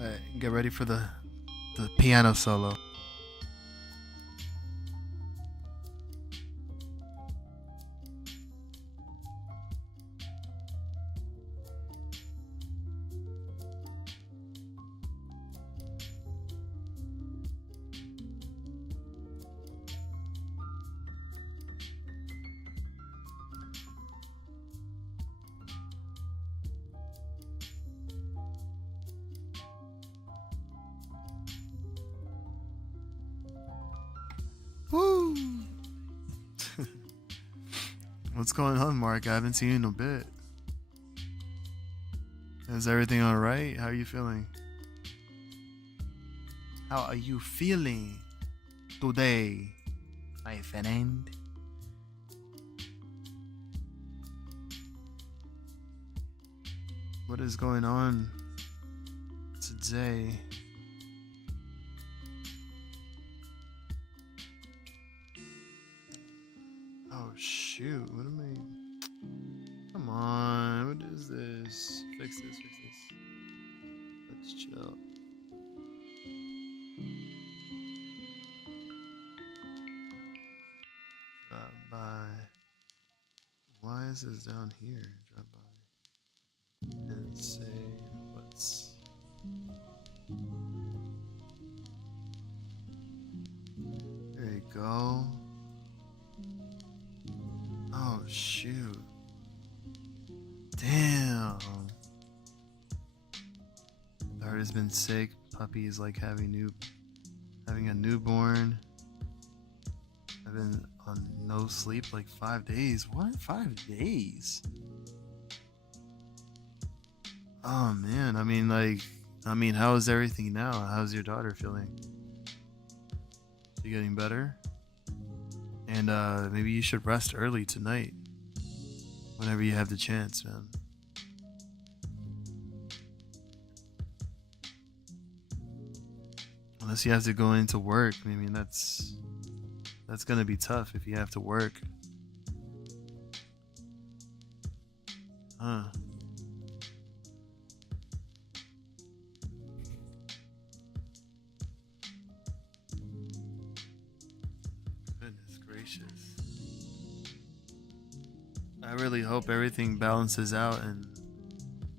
Alright, get ready for the piano solo. Woo! What's going on, Mark? I haven't seen you in a bit. Is everything alright? How are you feeling? How are you feeling today, my friend? What is going on today? Oh shoot, what am I? Come on, what is this? Fix this. Let's chill. Drop by. Why is this down here? Drop by. And say what's. There you go. Oh shoot. Damn. Dart has been sick. Puppy is like having a newborn. I've been on no sleep like 5 days. What? 5 days? Oh man. I mean, how is everything now? How's your daughter feeling? She getting better? And maybe you should rest early tonight. Whenever you have the chance, man. Unless you have to go into work. I mean, that's gonna be tough if you have to work. Huh. Goodness gracious. I really hope everything balances out and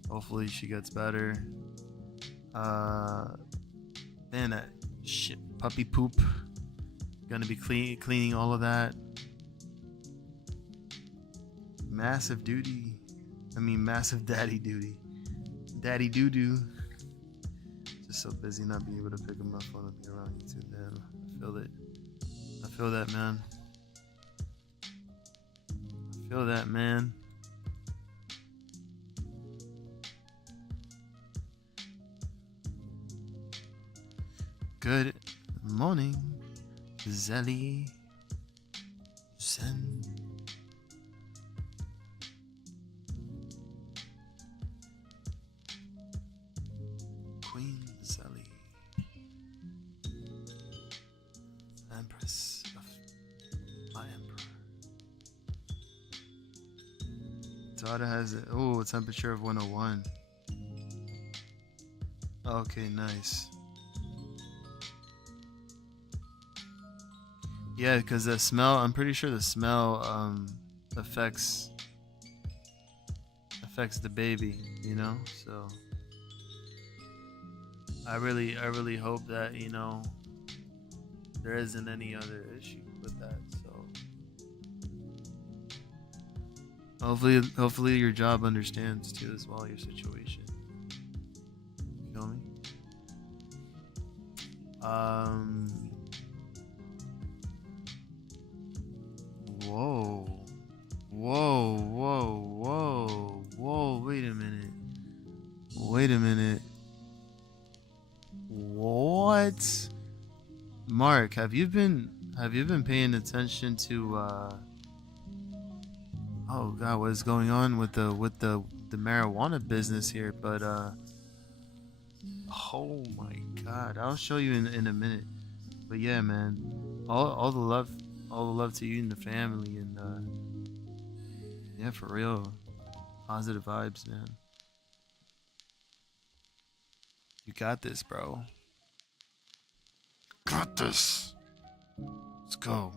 hopefully she gets better. Man, that shit, puppy poop. Gonna be cleaning all of that. Massive duty. I mean, massive daddy duty. Daddy doo doo. Just so busy not being able to pick up my phone and be around you too, man. I feel it. I feel that, man. I feel that, man. Good morning, Zelly. Zen. Queen Zelly. Empress of my emperor. Daughter has a temperature of 101. Okay, nice. Yeah, because the smell, I'm pretty sure the smell affects the baby, you know? So I really hope that, you know, there isn't any other issue with that. So hopefully your job understands too as well your situation. You feel me? Whoa, wait a minute. What? Mark, have you been paying attention to oh god, what is going on with the marijuana business here? But oh my god, I'll show you in a minute. But yeah, man, all the love to you and the family, and yeah, for real, positive vibes, man. You got this, bro. Got this. Let's go.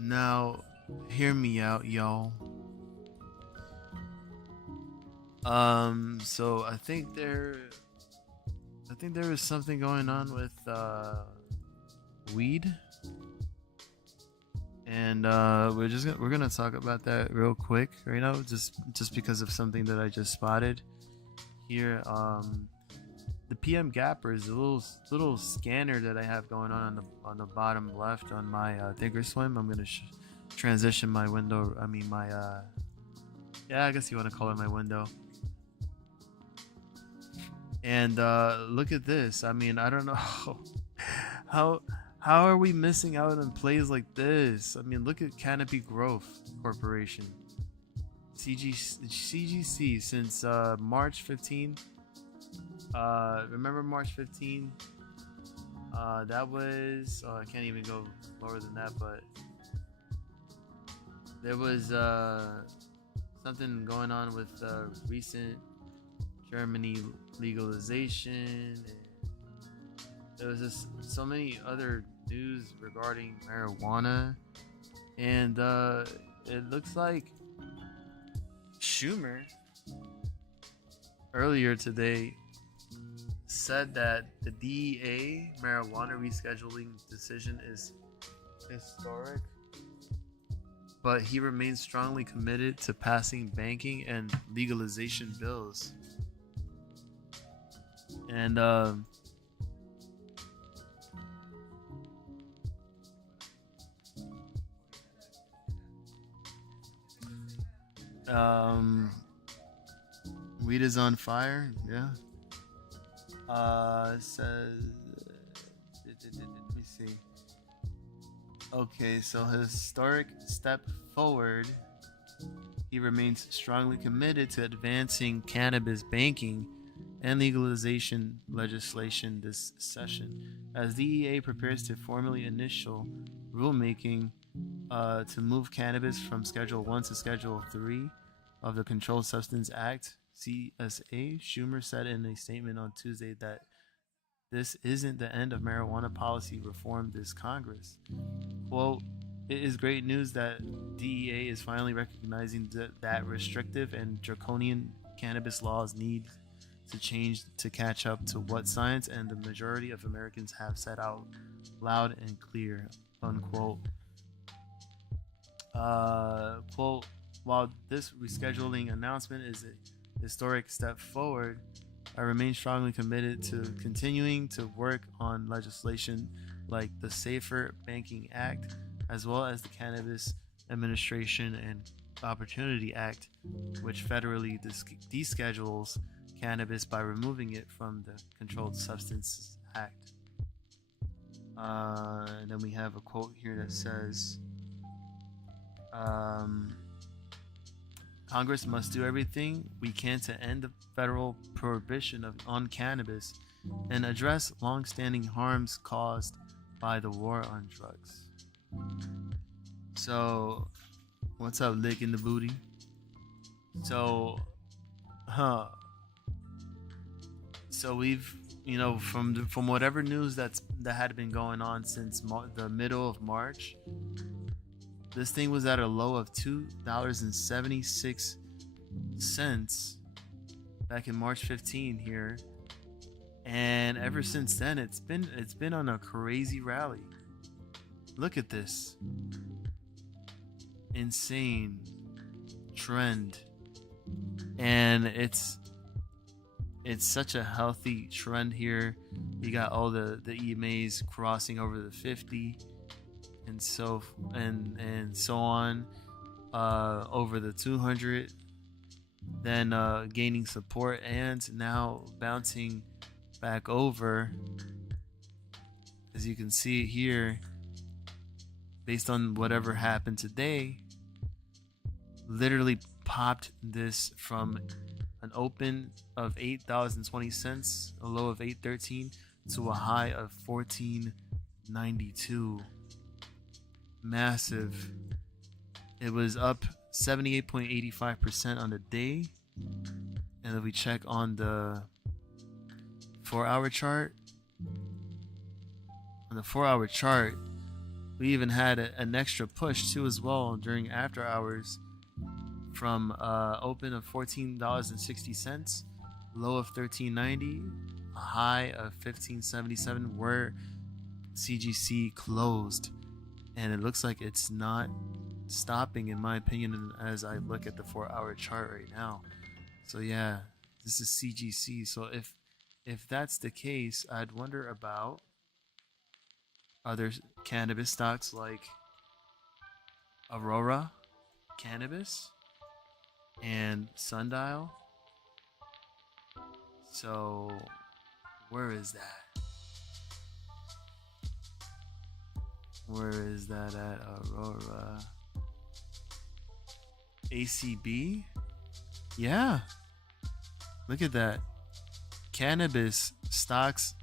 Now, hear me out, y'all. So I think there was something going on with weed, and we're gonna talk about that real quick right now, just because of something that I just spotted here. The PM Gapper is a little scanner that I have going on the bottom left on my Thinkorswim. I'm gonna transition my window. I mean my yeah, I guess you want to call it my window. And look at this. I mean, I don't know how are we missing out on plays like this? I mean, look at Canopy Growth Corporation, CGC, since March 15. Remember March 15? That was I can't even go lower than that, but there was something going on with recent Germany legalization. And there was just so many other news regarding marijuana, and it looks like Schumer earlier today said that the DEA marijuana rescheduling decision is historic, but he remains strongly committed to passing banking and legalization bills. And weed is on fire. Yeah. It says, let me see. Okay, so historic step forward. He remains strongly committed to advancing cannabis banking and legalization legislation this session, as DEA prepares to formally initial rulemaking to move cannabis from Schedule 1 to Schedule 3 of the Controlled Substance Act, CSA. Schumer said in a statement on Tuesday that this isn't the end of marijuana policy reform this Congress. Quote, "It is great news that DEA is finally recognizing that restrictive and draconian cannabis laws need to change to catch up to what science and the majority of Americans have set out loud and clear," unquote. Quote, "While this rescheduling announcement is a historic step forward, I remain strongly committed to continuing to work on legislation like the Safer Banking Act, as well as the Cannabis Administration and Opportunity Act, which federally deschedules cannabis by removing it from the Controlled Substances Act." And then we have a quote here that says, "Congress must do everything we can to end the federal prohibition on cannabis and address long-standing harms caused by the war on drugs." So, what's up, licking the booty? So, So we've, from whatever news that had been going on since the middle of March, this thing was at a low of $2.76 back in March 15 here, and ever since then it's been on a crazy rally. Look at this insane trend, and it's such a healthy trend here. You got all the EMAs crossing over the 50 and so on, over the 200, then gaining support and now bouncing back over, as you can see here, based on whatever happened today. Literally popped this from an open of $8.20, a low of $8.13, to a high of $14.92. Massive. It was up 78.85% on the day, And if we check on the 4-hour chart, on the 4-hour chart, we even had an extra push too as well during after hours from open of $14.60, low of $13.90, a high of $15.77, where CGC closed. And it looks like it's not stopping, in my opinion, as I look at the 4-hour chart right now. So yeah, this is CGC. So if that's the case, I'd wonder about other cannabis stocks like Roarrrr Cannabis and Sundial. So where is that? Where is that at? Roarrrr. ACB? Yeah. Look at that. Cannabis stocks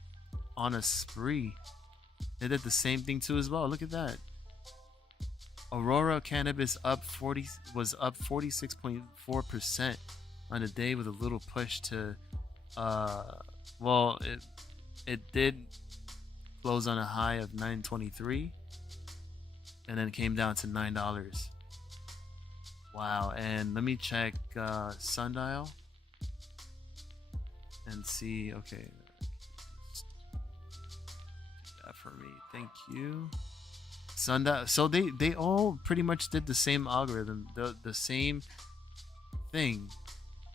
on a spree. They did the same thing too as well. Look at that. Roarrrr Cannabis was up 46.4% on a day with a little push to it did close on a high of $9.23 and then came down to $9. Wow. And let me check Sundial and see. Okay, that for me, thank you. Sundial. So they all pretty much did the same algorithm, the same thing.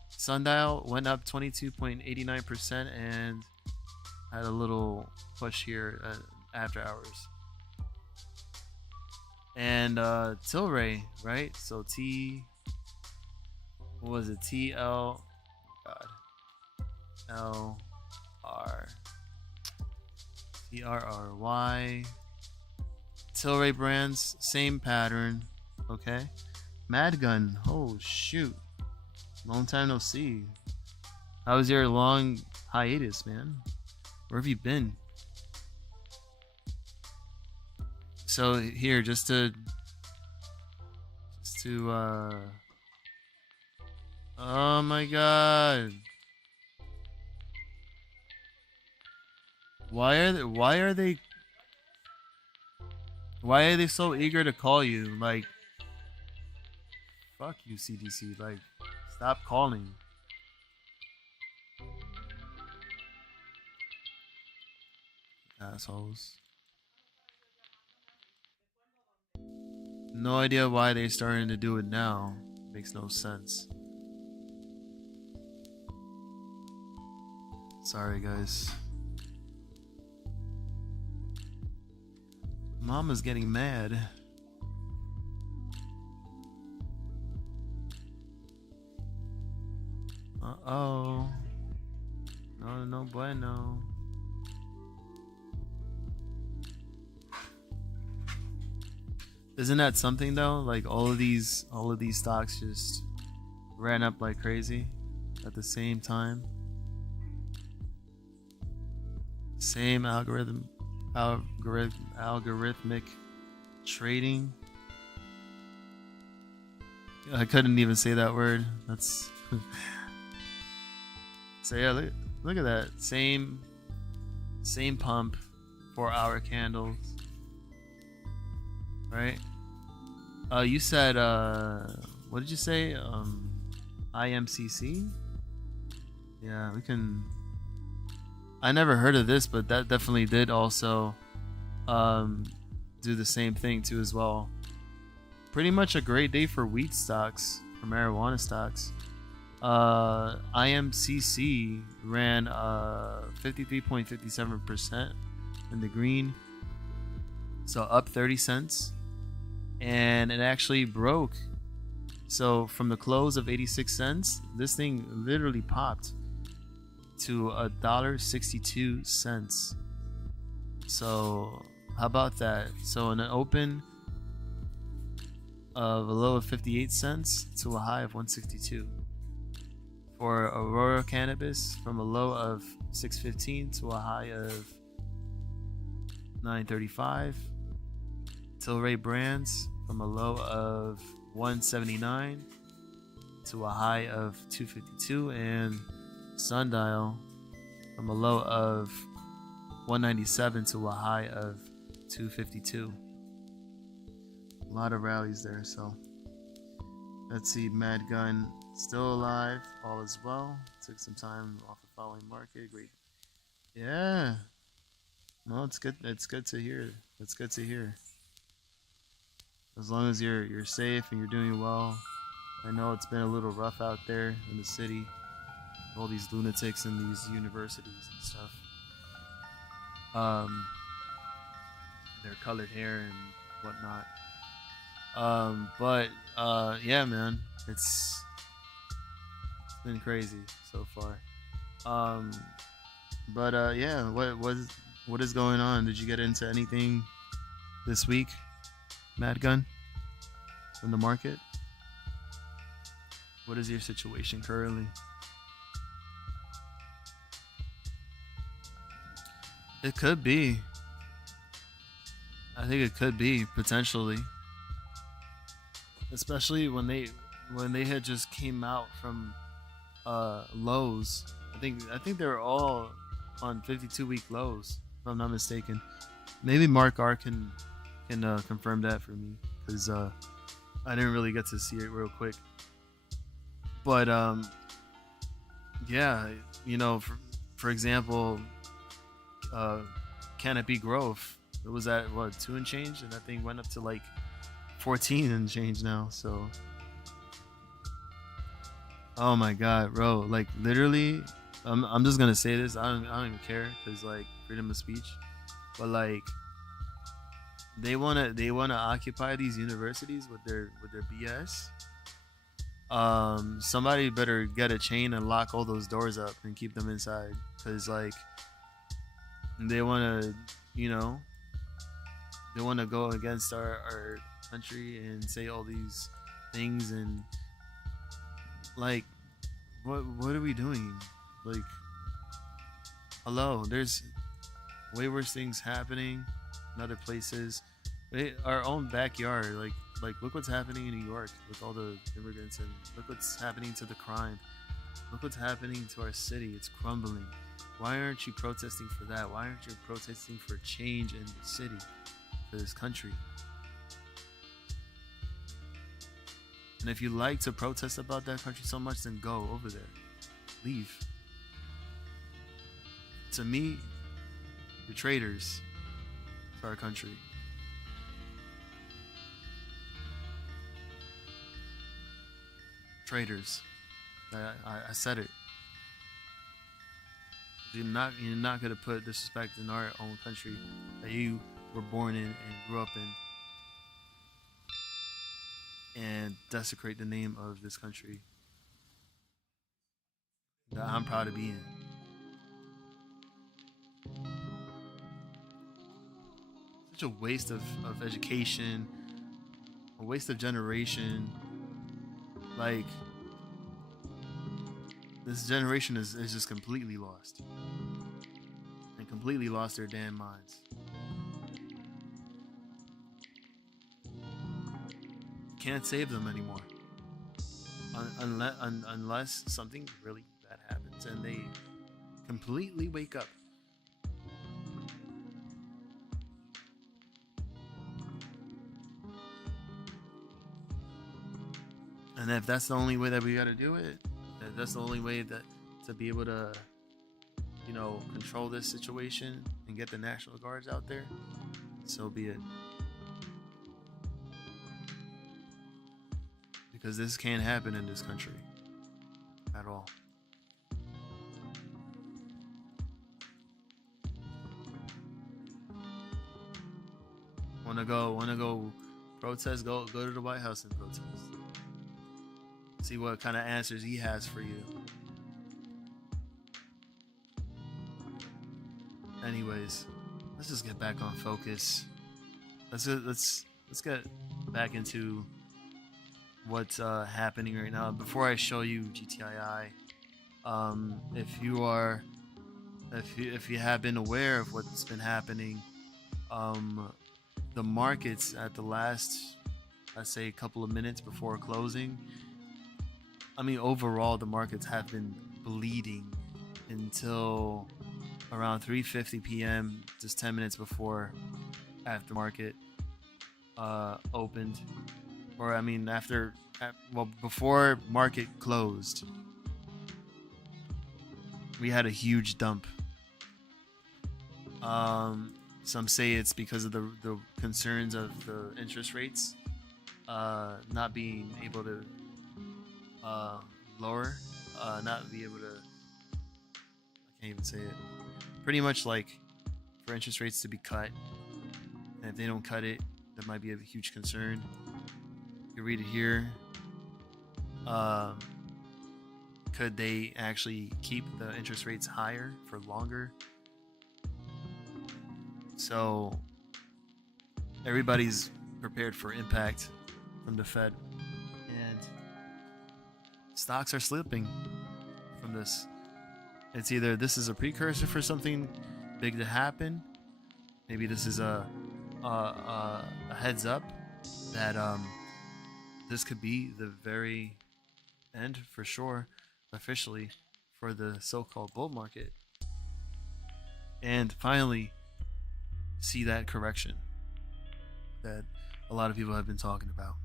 Sundial went up 22.89% and had a little push here after hours. And Tilray, right? So what was it? TL, God, LR, TRRY. Tilray Brands, same pattern. Okay. Madgun. Oh shoot. Long time no see. How was your long hiatus, man? Where have you been? So here, just to oh my god. Why are they so eager to call you? Like, fuck you, CDC. Like, stop calling. Assholes. No idea why they're starting to do it now. Makes no sense. Sorry, guys. Mama's getting mad. Uh-oh. No bueno. Isn't that something though? Like all of these stocks just ran up like crazy at the same time. Same algorithmic trading. I couldn't even say that word. That's so yeah, look at that. Same pump, 4-hour candles. Right? You said what did you say? IMCC? Yeah, we can. I never heard of this, but that definitely did also do the same thing too as well. Pretty much a great day for weed stocks, for marijuana stocks. IMCC ran 53.57% in the green, so up 30 cents, and it actually broke. So from the close of 86 cents, this thing literally popped to $1.62. So how about that? So in an open of a low of 58 cents to a high of 162. For Roarrrr Cannabis, from a low of 615 to a high of 935. Tilray Brands, from a low of 179 to a high of 252, and sundial from a low of 197 to a high of 252. A lot of rallies there. So let's see. Mad Gun still alive, all is well. Took some time off the following market. Great. Yeah. No, it's good. It's good to hear. It's good to hear. As long as you're safe and you're doing well. I know it's been a little rough out there in the city. All these lunatics in these universities and stuff. Their colored hair and whatnot. But yeah, man, it's been crazy so far. But yeah, what is going on? Did you get into anything this week, Mad Gun, in the market? What is your situation currently? It could be. I think it could be potentially, especially when they had just came out from lows. I think they were all on 52-week lows, if I'm not mistaken. Maybe Mark R can confirm that for me, because I didn't really get to see it real quick. But yeah, you know, for example, Canopy Growth, it was at what, 2 and change, and that thing went up to like 14 and change now. So oh my god, bro, like literally, I'm just gonna say this. I don't even care, because like freedom of speech. But like they wanna occupy these universities with their BS. Somebody better get a chain and lock all those doors up and keep them inside, because like they wanna, you know, they wanna go against our country and say all these things, and like what are we doing? Like, hello, there's way worse things happening in other places. Our own backyard, like look what's happening in New York with all the immigrants, and look what's happening to the crime. Look what's happening to our city. It's crumbling. Why aren't you protesting for that? Why aren't you protesting for change in the city, for this country? And if you like to protest about that country so much, then go over there. Leave. To me, you're traitors to our country. Traitors. I said it. You're not gonna put disrespect in our own country that you were born in and grew up in, and desecrate the name of this country that I'm proud to be in. Such a waste of education, a waste of generation. Like, this generation is just completely lost. And completely lost their damn minds. Can't save them anymore. Unless something really bad happens and they completely wake up. And if that's the only way that we gotta do it, if that's the only way that to be able to, you know, control this situation and get the National Guards out there, so be it. Because this can't happen in this country at all. Wanna go protest? Go to the White House and protest. See what kind of answers he has for you. Anyways, let's just get back on focus. Let's get back into what's happening right now. Before I show you GTII, if you have been aware of what's been happening, the markets at the last, let's say, couple of minutes before closing, I mean, overall, the markets have been bleeding until around 3:50 p.m., just 10 minutes before aftermarket opened, or I mean, well, before market closed, we had a huge dump. Some say it's because of the concerns of the interest rates not being able to lower, not be able to. I can't even say it. Pretty much like for interest rates to be cut, and if they don't cut it, that might be a huge concern. You read it here. Could they actually keep the interest rates higher for longer? So everybody's prepared for impact from the Fed, and stocks are slipping from this. It's either this is a precursor for something big to happen. Maybe this is a heads up that this could be the very end for sure, officially, for the so-called bull market. And finally, see that correction that a lot of people have been talking about.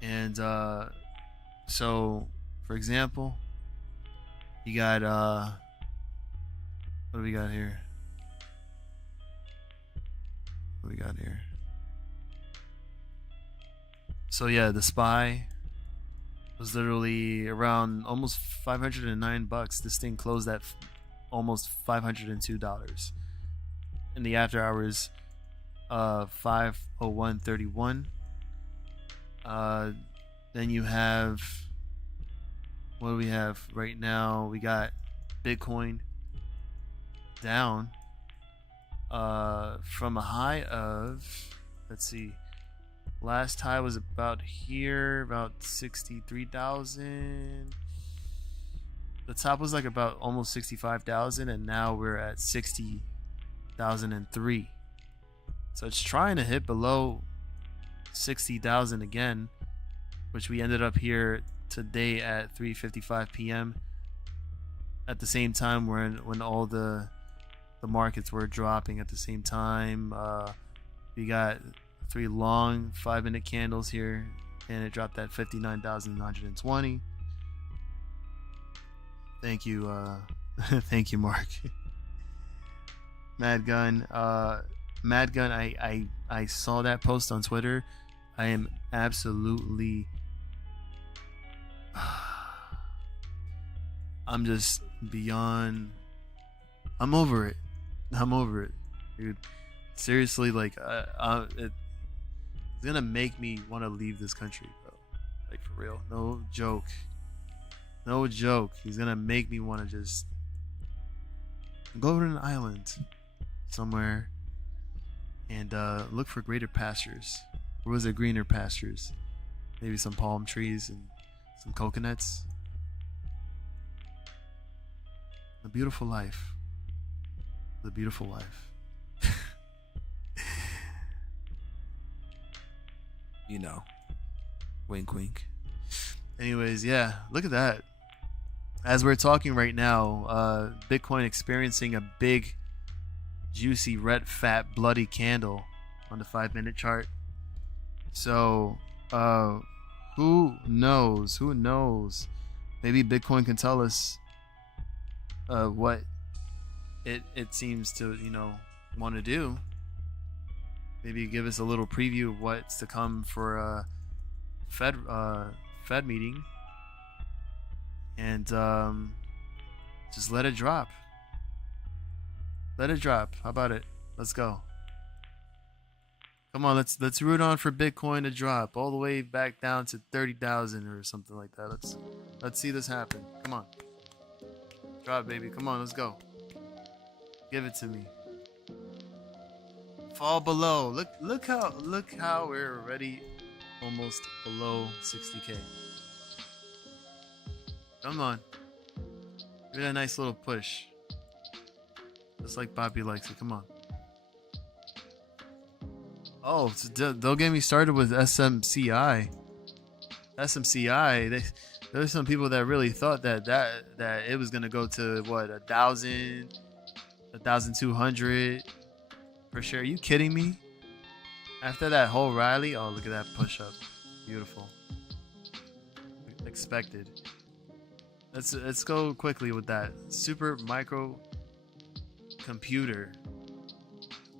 And so, for example, you got what do we got here? What do we got here? So yeah, the SPY was literally around almost $509. This thing closed at almost $502. In the after hours, 501.31. Then you have, what do we have right now? We got Bitcoin down from a high of, let's see, last high was about here, about 63,000. The top was like about almost 65,000, and now we're at 60,003. So it's trying to hit below 60,000 again, which we ended up here today at 3:55 p.m. at the same time when all the markets were dropping at the same time. We got 3 long 5-minute candles here, and it dropped at 59,920. Thank you, thank you, Mark. Mad Gun, I saw that post on Twitter. I am absolutely, I'm just beyond, I'm over it, dude. Seriously, like, it's gonna make me want to leave this country, bro. Like, for real, no joke. He's gonna make me want to just go over to an island somewhere and look for greater pastures. Or was it greener pastures? Maybe some palm trees and some coconuts. A beautiful life. The beautiful life. You know. Wink, wink. Anyways, yeah, look at that. As we're talking right now, Bitcoin experiencing a big, juicy, red, fat, bloody candle on the 5-minute chart. So, who knows? Maybe Bitcoin can tell us what it seems to, want to do. Maybe give us a little preview of what's to come for Fed meeting, and just let it drop. How about it? Let's go. Come on, let's root on for Bitcoin to drop all the way back down to 30,000 or something like that. Let's see this happen. Come on, drop, baby. Come on, let's go. Give it to me. Fall below. Look how we're already almost below 60K. Come on. Give it a nice little push. Just like Bobby likes it. Come on. Oh, don't get me started with SMCI. SMCI, there's some people that really thought that it was gonna go to what, 1,000, 1,200 for sure. Are you kidding me? After that whole rally, oh, look at that push up, beautiful. Expected. Let's go quickly with that super micro computer.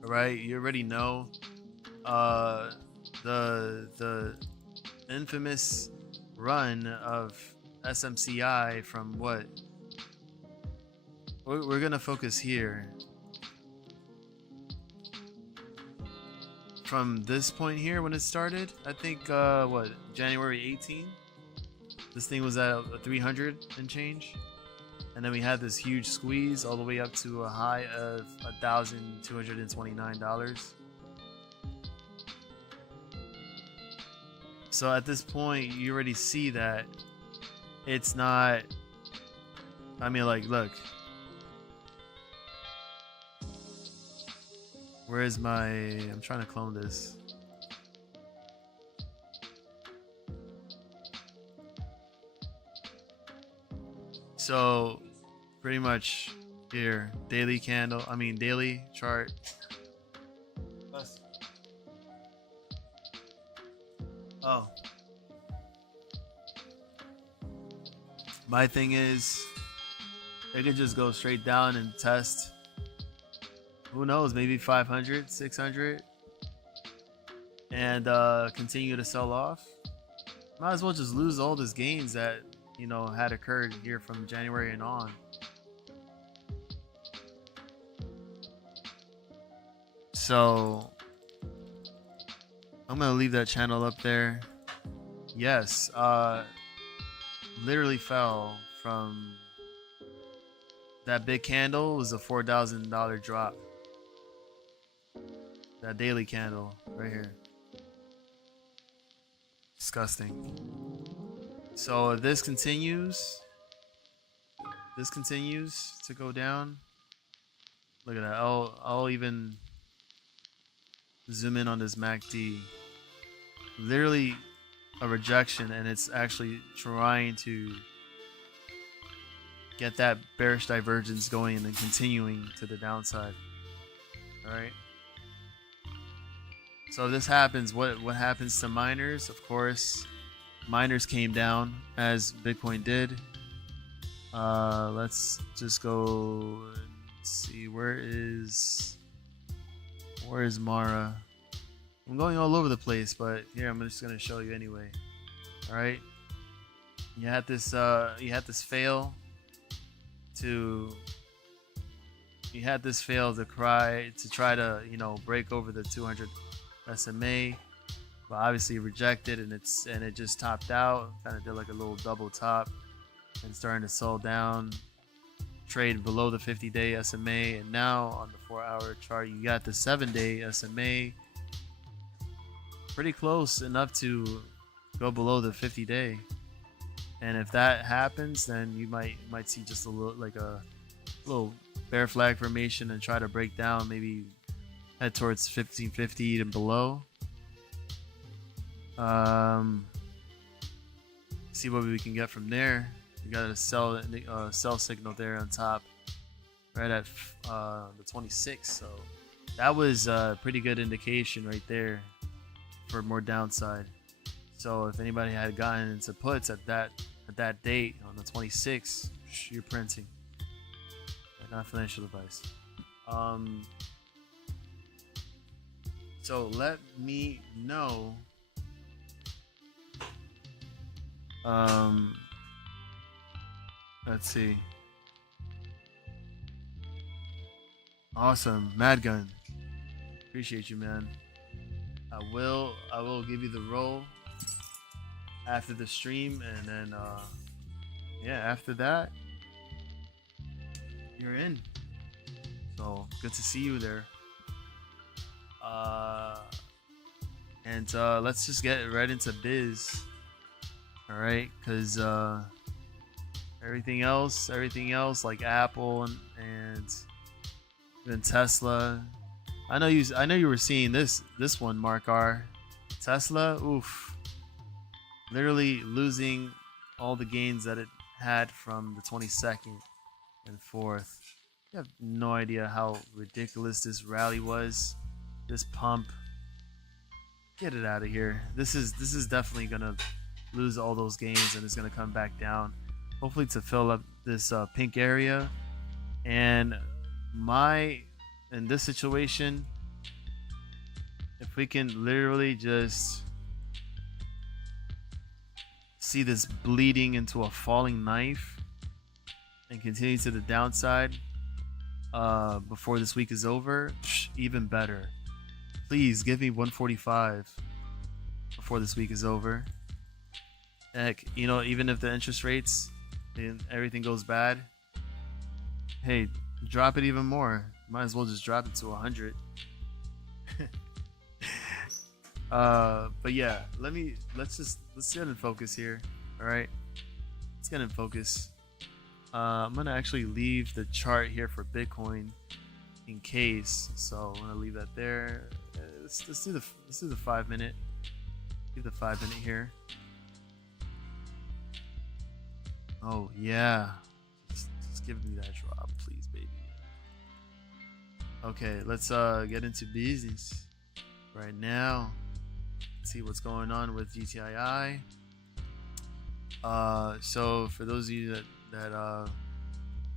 All right, you already know the infamous run of SMCI from what? We're gonna focus here. From this point here when it started, I think what, January 18? This thing was at 300 and change. And then we had this huge squeeze all the way up to a high of $1,229. So at this point, you already see that it's not, I mean, like, look. Where is my, I'm trying to clone this. So pretty much here, daily candle, I mean daily chart. Oh, my thing is it could just go straight down and test, who knows, maybe 500, 600, and continue to sell off. Might as well just lose all these gains that, you know, had occurred here from January and on. So I'm gonna leave that channel up there. Yes, literally fell from that big candle, was a $4,000 drop. That daily candle right here, disgusting. So if this continues to go down, look at that. I'll even zoom in on this MACD. Literally a rejection, and it's actually trying to get that bearish divergence going and then continuing to the downside. All right. So if this happens, what happens to miners? Of course, miners came down as Bitcoin did. Let's just go and see, where is Moarrr? I'm going all over the place, but here I'm just gonna show you anyway. All right, you had this fail to try to, you know, break over the 200 SMA, but obviously rejected, and it just topped out, kind of did like a little double top and starting to sell down, trade below the 50-day SMA, and now on the 4-hour chart you got the 7-day SMA pretty close enough to go below the 50-day. And if that happens, then you might see just a little bear flag formation and try to break down, maybe head towards 1550 and below. See what we can get from there. We got a sell signal there on top, right at the 26. So that was a pretty good indication right there for more downside. So if anybody had gotten into puts at that date on the 26th, you're printing. Not financial advice. So let me know. Let's see. Awesome, Mad Gun. Appreciate you, man. I will give you the roll after the stream, and then yeah, after that you're in. So good to see you there. And let's just get right into biz. All right, because everything else like Apple and even Tesla. I know you were seeing this one, Mark R. Tesla, oof. literally losing all the gains that it had from the 22nd and 4th. You have no idea how ridiculous this rally was. This pump. Get it out of here. This is definitely gonna lose all those gains and it's gonna come back down. Hopefully to fill up this pink area. And in this situation, if we can literally just see this bleeding into a falling knife and continue to the downside before this week is over, even better. Please give me 145 before this week is over. Heck, you know, even if the interest rates and everything goes bad, hey, drop it even more. Might as well just drop it to 100. But yeah, let's get in focus here. All right, let's get in focus. I'm gonna actually leave the chart here for Bitcoin in case. So I'm gonna leave that there. Let's do the 5 minute. Leave the 5 minute here. Oh yeah, just give me that drop, please, baby. Okay, let's get into business right now. See what's going on with GTII. So for those of you that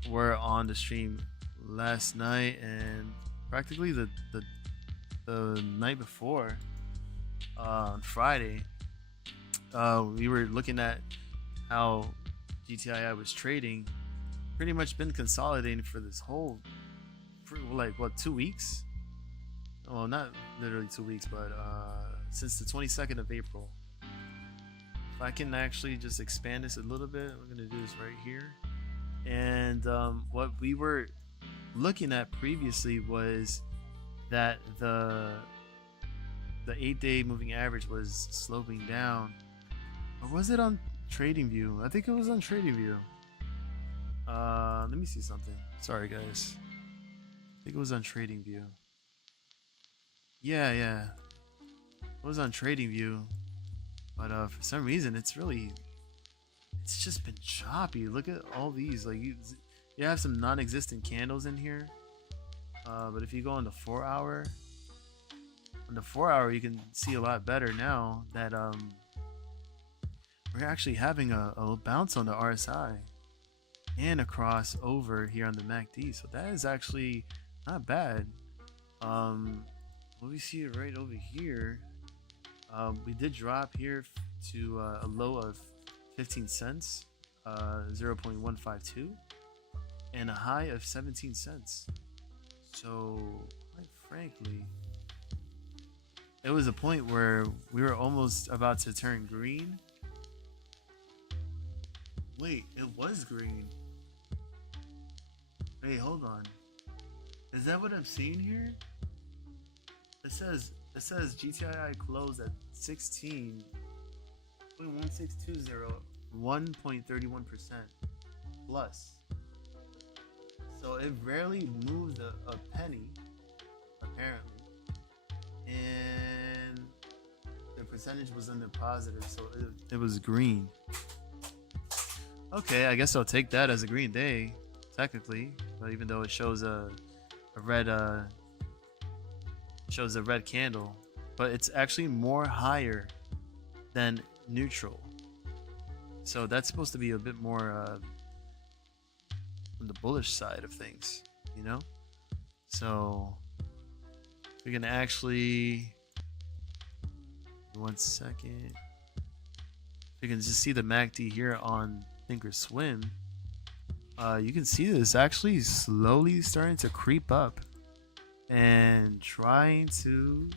were on the stream last night and practically the night before, on Friday, we were looking at how GTII was trading. Pretty much been consolidating for this whole, for like what, 2 weeks? Well, not literally 2 weeks, but since the 22nd of April. If I can actually just expand this a little bit, we're gonna do this right here. And what we were looking at previously was that the 8-day moving average was sloping down. Or was it on TradingView? I think it was on TradingView. Let me see something. Sorry guys. I think it was on TradingView. Yeah. It was on TradingView. But for some reason it's just been choppy. Look at all these. Like you have some non-existent candles in here. But if you go on the 4 hour, you can see a lot better now that we're actually having a bounce on the RSI and a crossover here on the MACD. So that is actually not bad. Well, we see it right over here. We did drop here to a low of 15 cents, 0.152, and a high of 17 cents. So, quite frankly, it was a point where we were almost about to turn green. Wait, it was green. Hey, hold on. Is that what I'm seeing here? It says GTII closed at 16.1620, 1.31% plus. So it rarely moved a penny, apparently, and the percentage was in the positive, so it was green. Okay, I guess I'll take that as a green day, technically. But even though it shows a red candle, but it's actually more higher than neutral. So that's supposed to be a bit more on the bullish side of things, you know? So we can actually, 1 second. You can just see the MACD here on Thinkorswim. You can see this actually slowly starting to creep up and trying to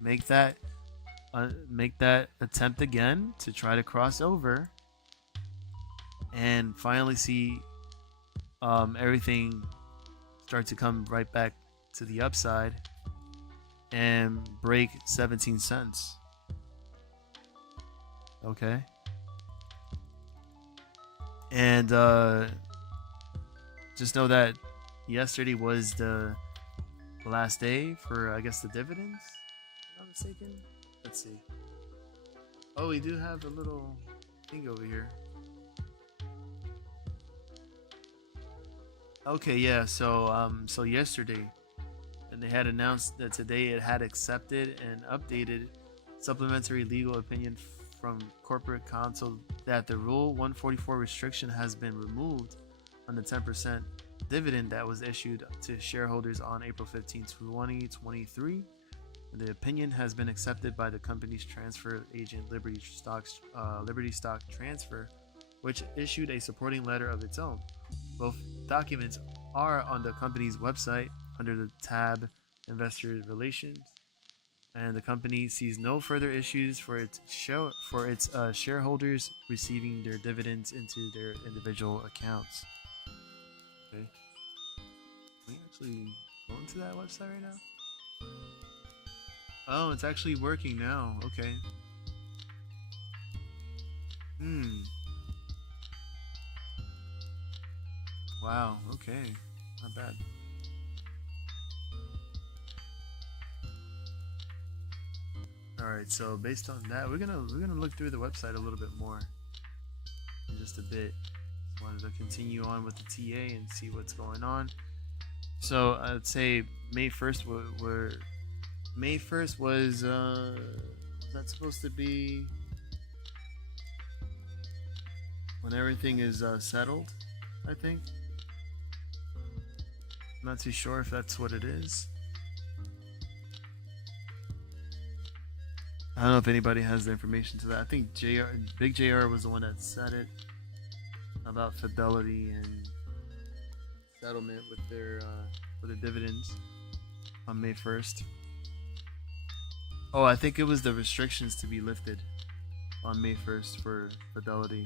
make that attempt again to try to cross over and finally see everything start to come right back to the upside and break 17 cents. Okay. And just know that yesterday was the last day for, I guess, the dividends, if I'm not mistaken. Let's see. Oh, we do have a little thing over here. Okay, yeah. So yesterday, and they had announced that today it had accepted and updated supplementary legal opinion from corporate counsel that the Rule 144 restriction has been removed on the 10% dividend that was issued to shareholders on April 15, 2023. The opinion has been accepted by the company's transfer agent Liberty Stock Transfer, which issued a supporting letter of its own. Both documents are on the company's website under the tab Investor Relations, and the company sees no further issues for its shareholders receiving their dividends into their individual accounts. Okay, can we actually go into that website right now? Oh, it's actually working now. Okay. Wow. Okay. Not bad. All right. So based on that, we're gonna look through the website a little bit more in just a bit. Just wanted to continue on with the TA and see what's going on. So I'd say May 1st was that supposed to be when everything is settled, I think. I'm not too sure if that's what it is. I don't know if anybody has the information to that. I think Big JR was the one that said it about fidelity and settlement with their for the dividends on May 1st. Oh, I think it was the restrictions to be lifted on May 1st for fidelity.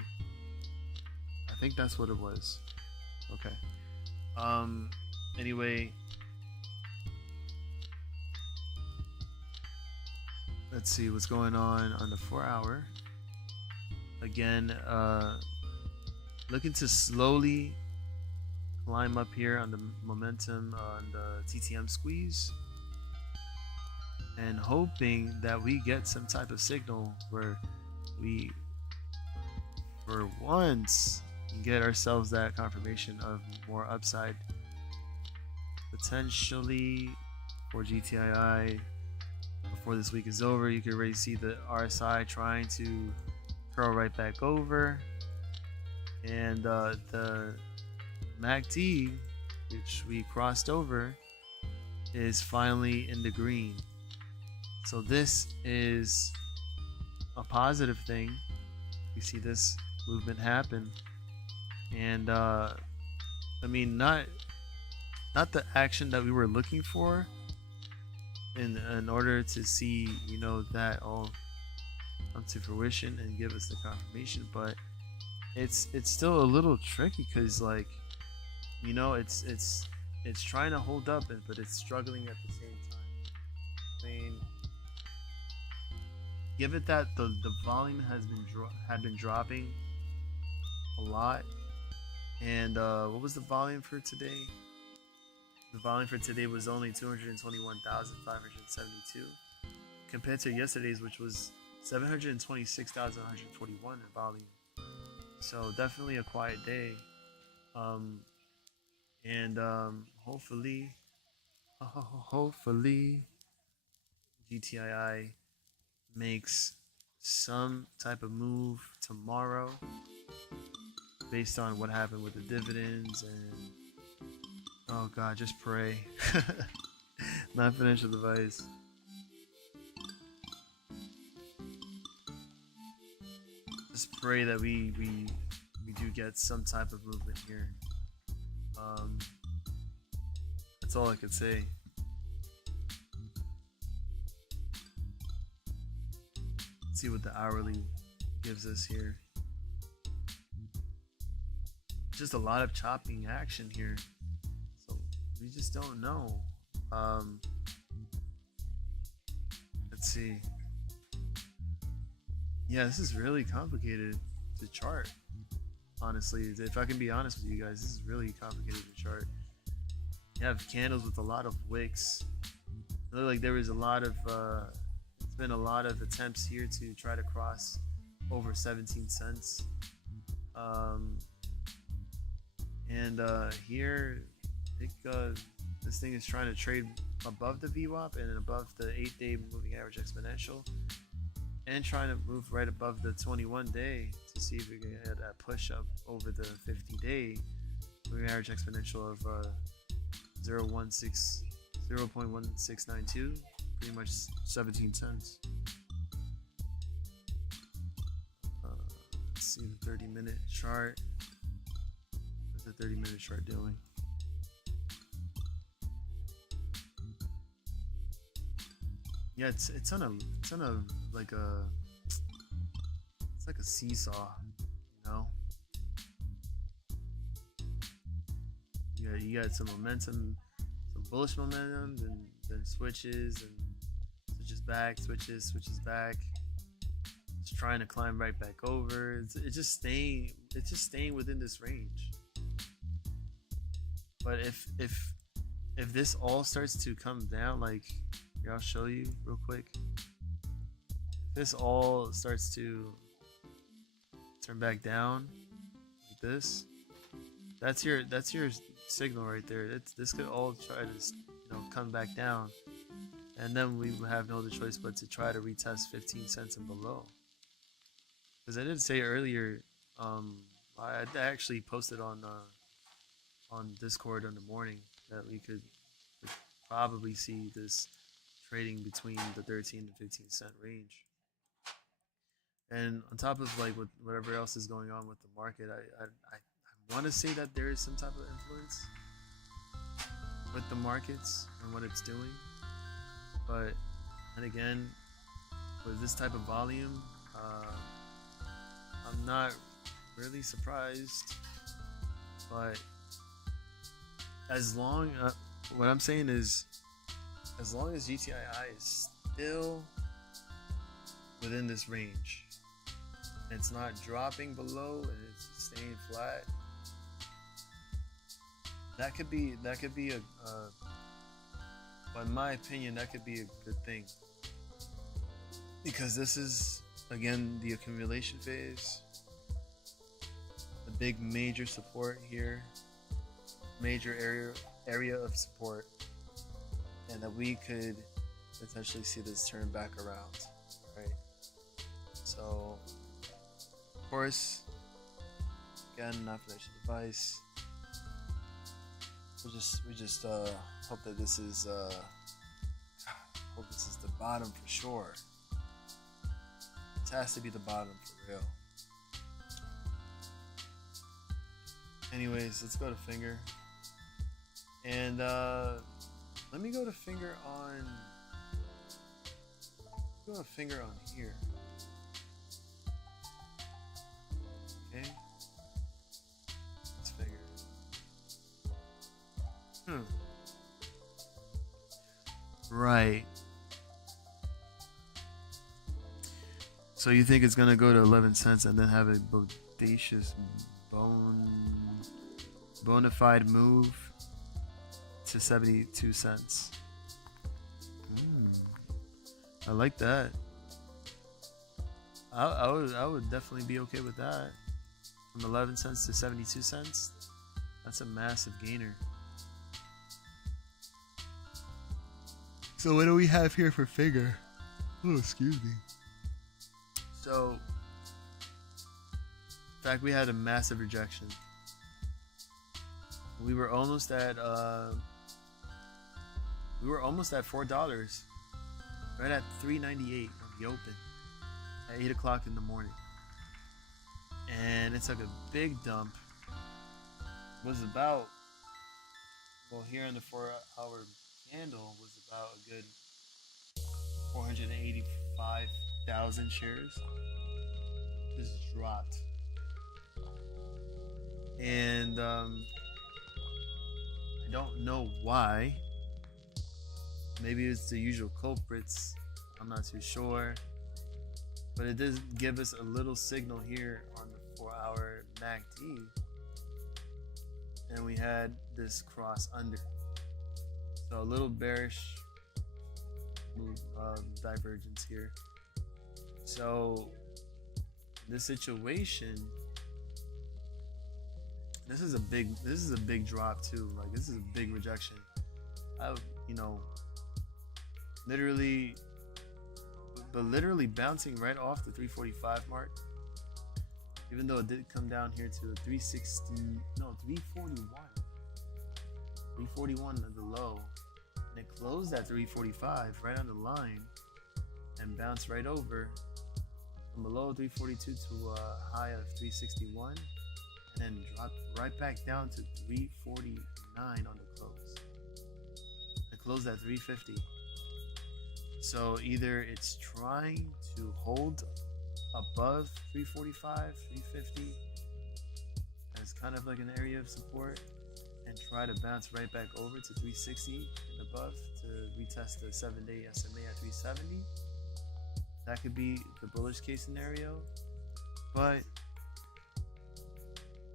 I think that's what it was. Okay. Anyway, let's see what's going on the 4-hour. Again, looking to slowly climb up here on the momentum on the TTM squeeze, and hoping that we get some type of signal where we, for once, can get ourselves that confirmation of more upside potentially for GTII before this week is over. You can already see the RSI trying to curl right back over, and the MACD, which we crossed over, is finally in the green. So this is a positive thing. We see this movement happen, and I mean, not the action that we were looking for in order to see, you know, that all come to fruition and give us the confirmation, but it's still a little tricky because, like, you know, it's trying to hold up, but it's struggling at the same time. I mean, given that the volume had been dropping a lot, and what was the volume for today? The volume for today was only 221,572 compared to yesterday's, which was 726,141 in volume. So definitely a quiet day, and hopefully GTII makes some type of move tomorrow based on what happened with the dividends. And oh god, just pray. Not financial advice. Just pray that we do get some type of movement here. That's all I could say. Let's see what the hourly gives us here. Just a lot of chopping action here, so we just don't know. Let's see. Yeah, this is really complicated to chart. Honestly, if I can be honest with you guys, this is really complicated to chart. You have candles with a lot of wicks. It looked like there was a lot of been a lot of attempts here to try to cross over 17 cents. Um, and here, I think this thing is trying to trade above the VWAP and above the 8-day moving average exponential, and trying to move right above the 21-day to see if we can get that push up over the 50-day moving average exponential of 0.1692, pretty much 17 cents. Let's see the 30-minute chart. What's the 30-minute chart doing? Yeah, it's on a like a it's like a seesaw, you know. Yeah, you got some momentum, some bullish momentum, then switches and switches back, switches back. Just trying to climb right back over. It's just staying within this range. But if this all starts to come down, like here, I'll show you real quick. If this all starts to turn back down like this, that's your signal right there. This could all try to come back down, and then we have no other choice but to try to retest 15 cents and below. Because I did say earlier, I actually posted on Discord in the morning that we could probably see this trading between the 13 and 15 cent range. And on top of like whatever else is going on with the market, I want to say that there is some type of influence with the markets and what it's doing. But and again, with this type of volume, I'm not really surprised. But as long what I'm saying is, as long as GTII is still within this range, it's not dropping below and it's staying flat, that could be a in my opinion, that could be a good thing, because this is again the accumulation phase, the big major support here, major area of support, and that we could potentially see this turn back around, right? So, of course, again, not financial advice. We just hope that this is the bottom for sure. It has to be the bottom for real. Anyways, let's go to Fngr. And let me go to Fngr on. Go to Fngr on here. Okay. Let's Fngr. Right. So you think it's gonna go to 11 cents and then have a bodacious bona fide move to 72 cents. I like that. I would definitely be okay with that. From 11 cents to 72 cents, that's a massive gainer. So what do we have here for Fngr? Oh, excuse me. So, in fact, we had a massive rejection. We were almost at $4, right at $3.98 on the open at 8 o'clock in the morning, and it took a big dump. It was about, here in the 4-hour candle was about a good 485,000 shares just dropped, and I don't know why. Maybe it's the usual culprits, I'm not too sure, but it does give us a little signal here on the 4-hour MACD, and we had this cross under, so a little bearish move divergence here. So this situation, this is a big drop too. Like this is a big rejection. You know, literally bouncing right off the 345 mark. Even though it did come down here to a 341 at the low, and it closed at 345 right on the line, and bounced right over from below 342 to a high of 361, and then dropped right back down to 349 on the close. It closed at 350. So either it's trying to hold above 345, 350 as kind of like an area of support, and try to bounce right back over to 360 and above to retest the 7-day SMA at 370. That could be the bullish case scenario. But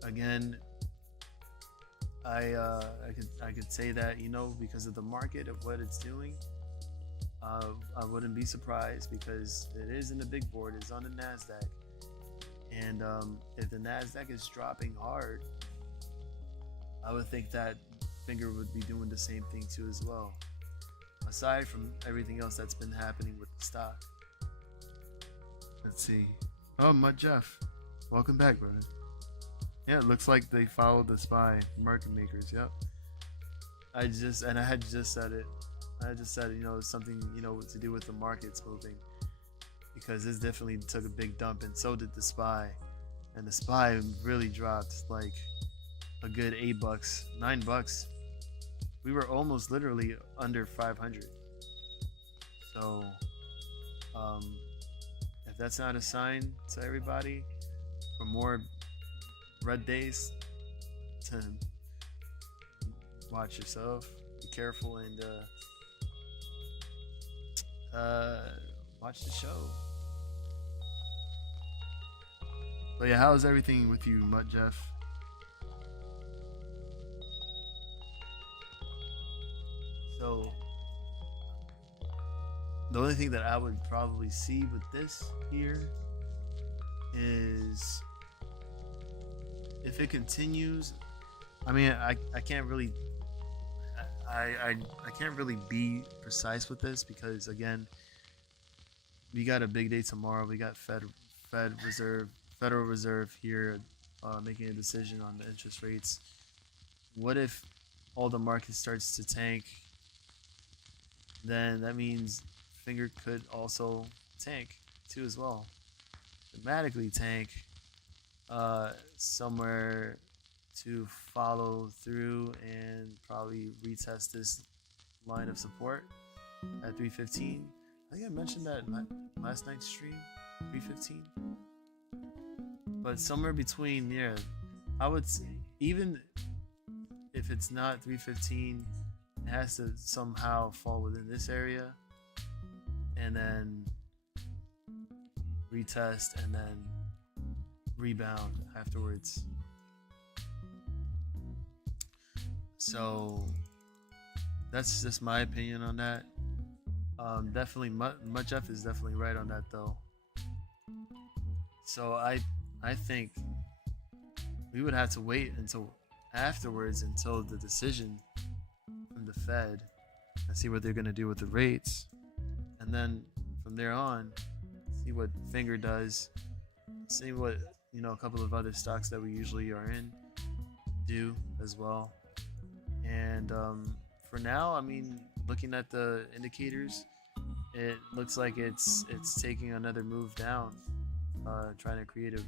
again, I could say that, you know, because of the market of what it's doing, I wouldn't be surprised, because it is in the big board, it's on the NASDAQ, and if the NASDAQ is dropping hard, I would think that Fngr would be doing the same thing too as well, aside from everything else that's been happening with the stock. Let's see. Oh, Mud Jeff, welcome back, brother. Yeah, it looks like they followed the SPY market makers. Yep. I had just said it. I just said, you know, it's something, you know, to do with the markets moving, because this definitely took a big dump, and so did the SPY. And the SPY really dropped like a good $8, $9. We were almost literally under 500. So, if that's not a sign to everybody for more red days, to watch yourself, be careful, and watch the show. But yeah, how's everything with you, Mutt Jeff? So the only thing that I would probably see with this here is if it continues. I mean, I can't really I can't really be precise with this, because again, we got a big day tomorrow. We got Federal Reserve here making a decision on the interest rates. What if all the market starts to tank? Then that means Fngr could also tank too as well. Dramatically tank somewhere to follow through and probably retest this line of support at 315. I think I mentioned that in last night's stream, 315. But somewhere between, yeah, I would say, even if it's not 315, it has to somehow fall within this area, and then retest, and then rebound afterwards. So that's just my opinion on that. Definitely, Jeff is definitely right on that though. So I think we would have to wait until afterwards, until the decision from the Fed, and see what they're going to do with the rates, and then from there on, see what Fngr does, see what, you know, a couple of other stocks that we usually are in do as well. And for now, I mean, looking at the indicators, it looks like it's taking another move down, trying to create a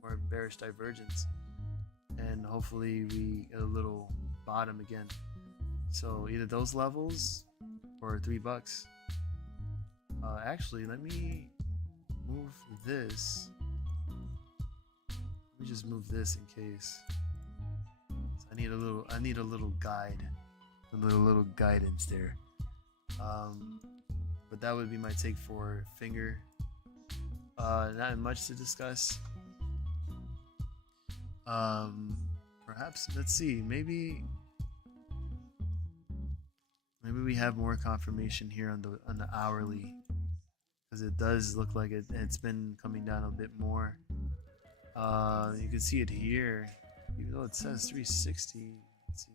more bearish divergence, and hopefully we get a little bottom again. So either those levels or $3. Actually, let me move this. Let me just move this in case. So I need a little guide, a little guidance there. But that would be my take for Fngr. Not much to discuss. Perhaps, let's see, maybe Maybe we have more confirmation here on the hourly, because it does look like it's been coming down a bit more. You can see it here, even though it says 360. Let's see,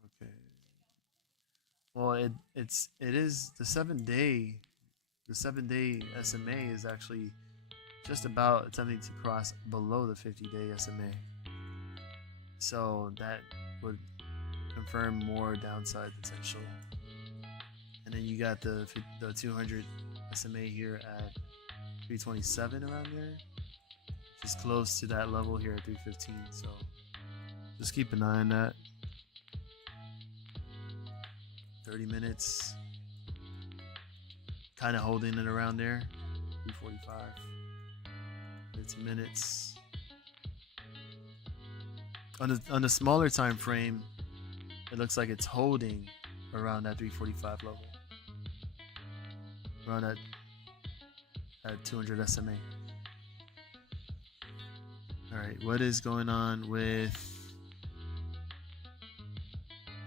360. Okay. Well, it is the 7 day. The 7 day SMA is actually just about attempting to cross below the 50-day SMA. So that would confirm more downside potential. And then you got the 200 SMA here at 327 around there, which is close to that level here at 315. So just keep an eye on that. 30 minutes, kind of holding it around there. 345. 15 minutes. On the smaller time frame, it looks like it's holding around that 345 level, around at 200 SMA. All right, what is going on with?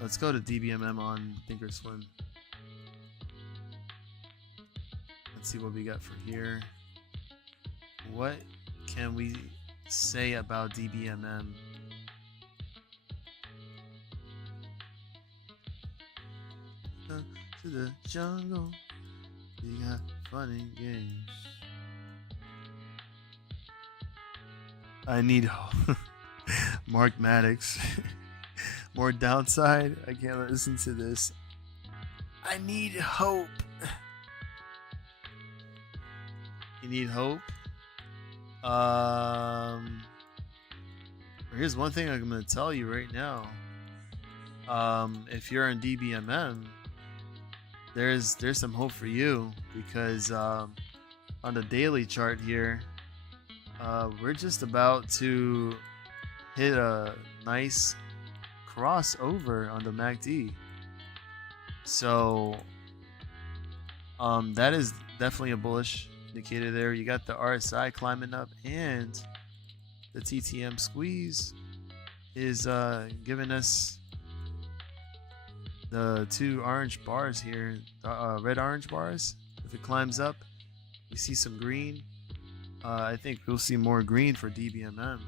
Let's go to Dbmm on Thinkorswim. Let's see what we got for here. What can we say about Dbmm? To the jungle, we got fun and games. I need Mark Maddox. More downside. I can't listen to this. I need hope. You need hope. Here's one thing I'm gonna tell you right now. If you're in Dbmm, there's some hope for you, because on the daily chart here, we're just about to hit a nice crossover on the MACD. So that is definitely a bullish indicator there. You got the RSI climbing up, and the TTM squeeze is giving us the two orange bars here, red orange bars. If it climbs up, we see some green. I think we'll see more green for Dbmm.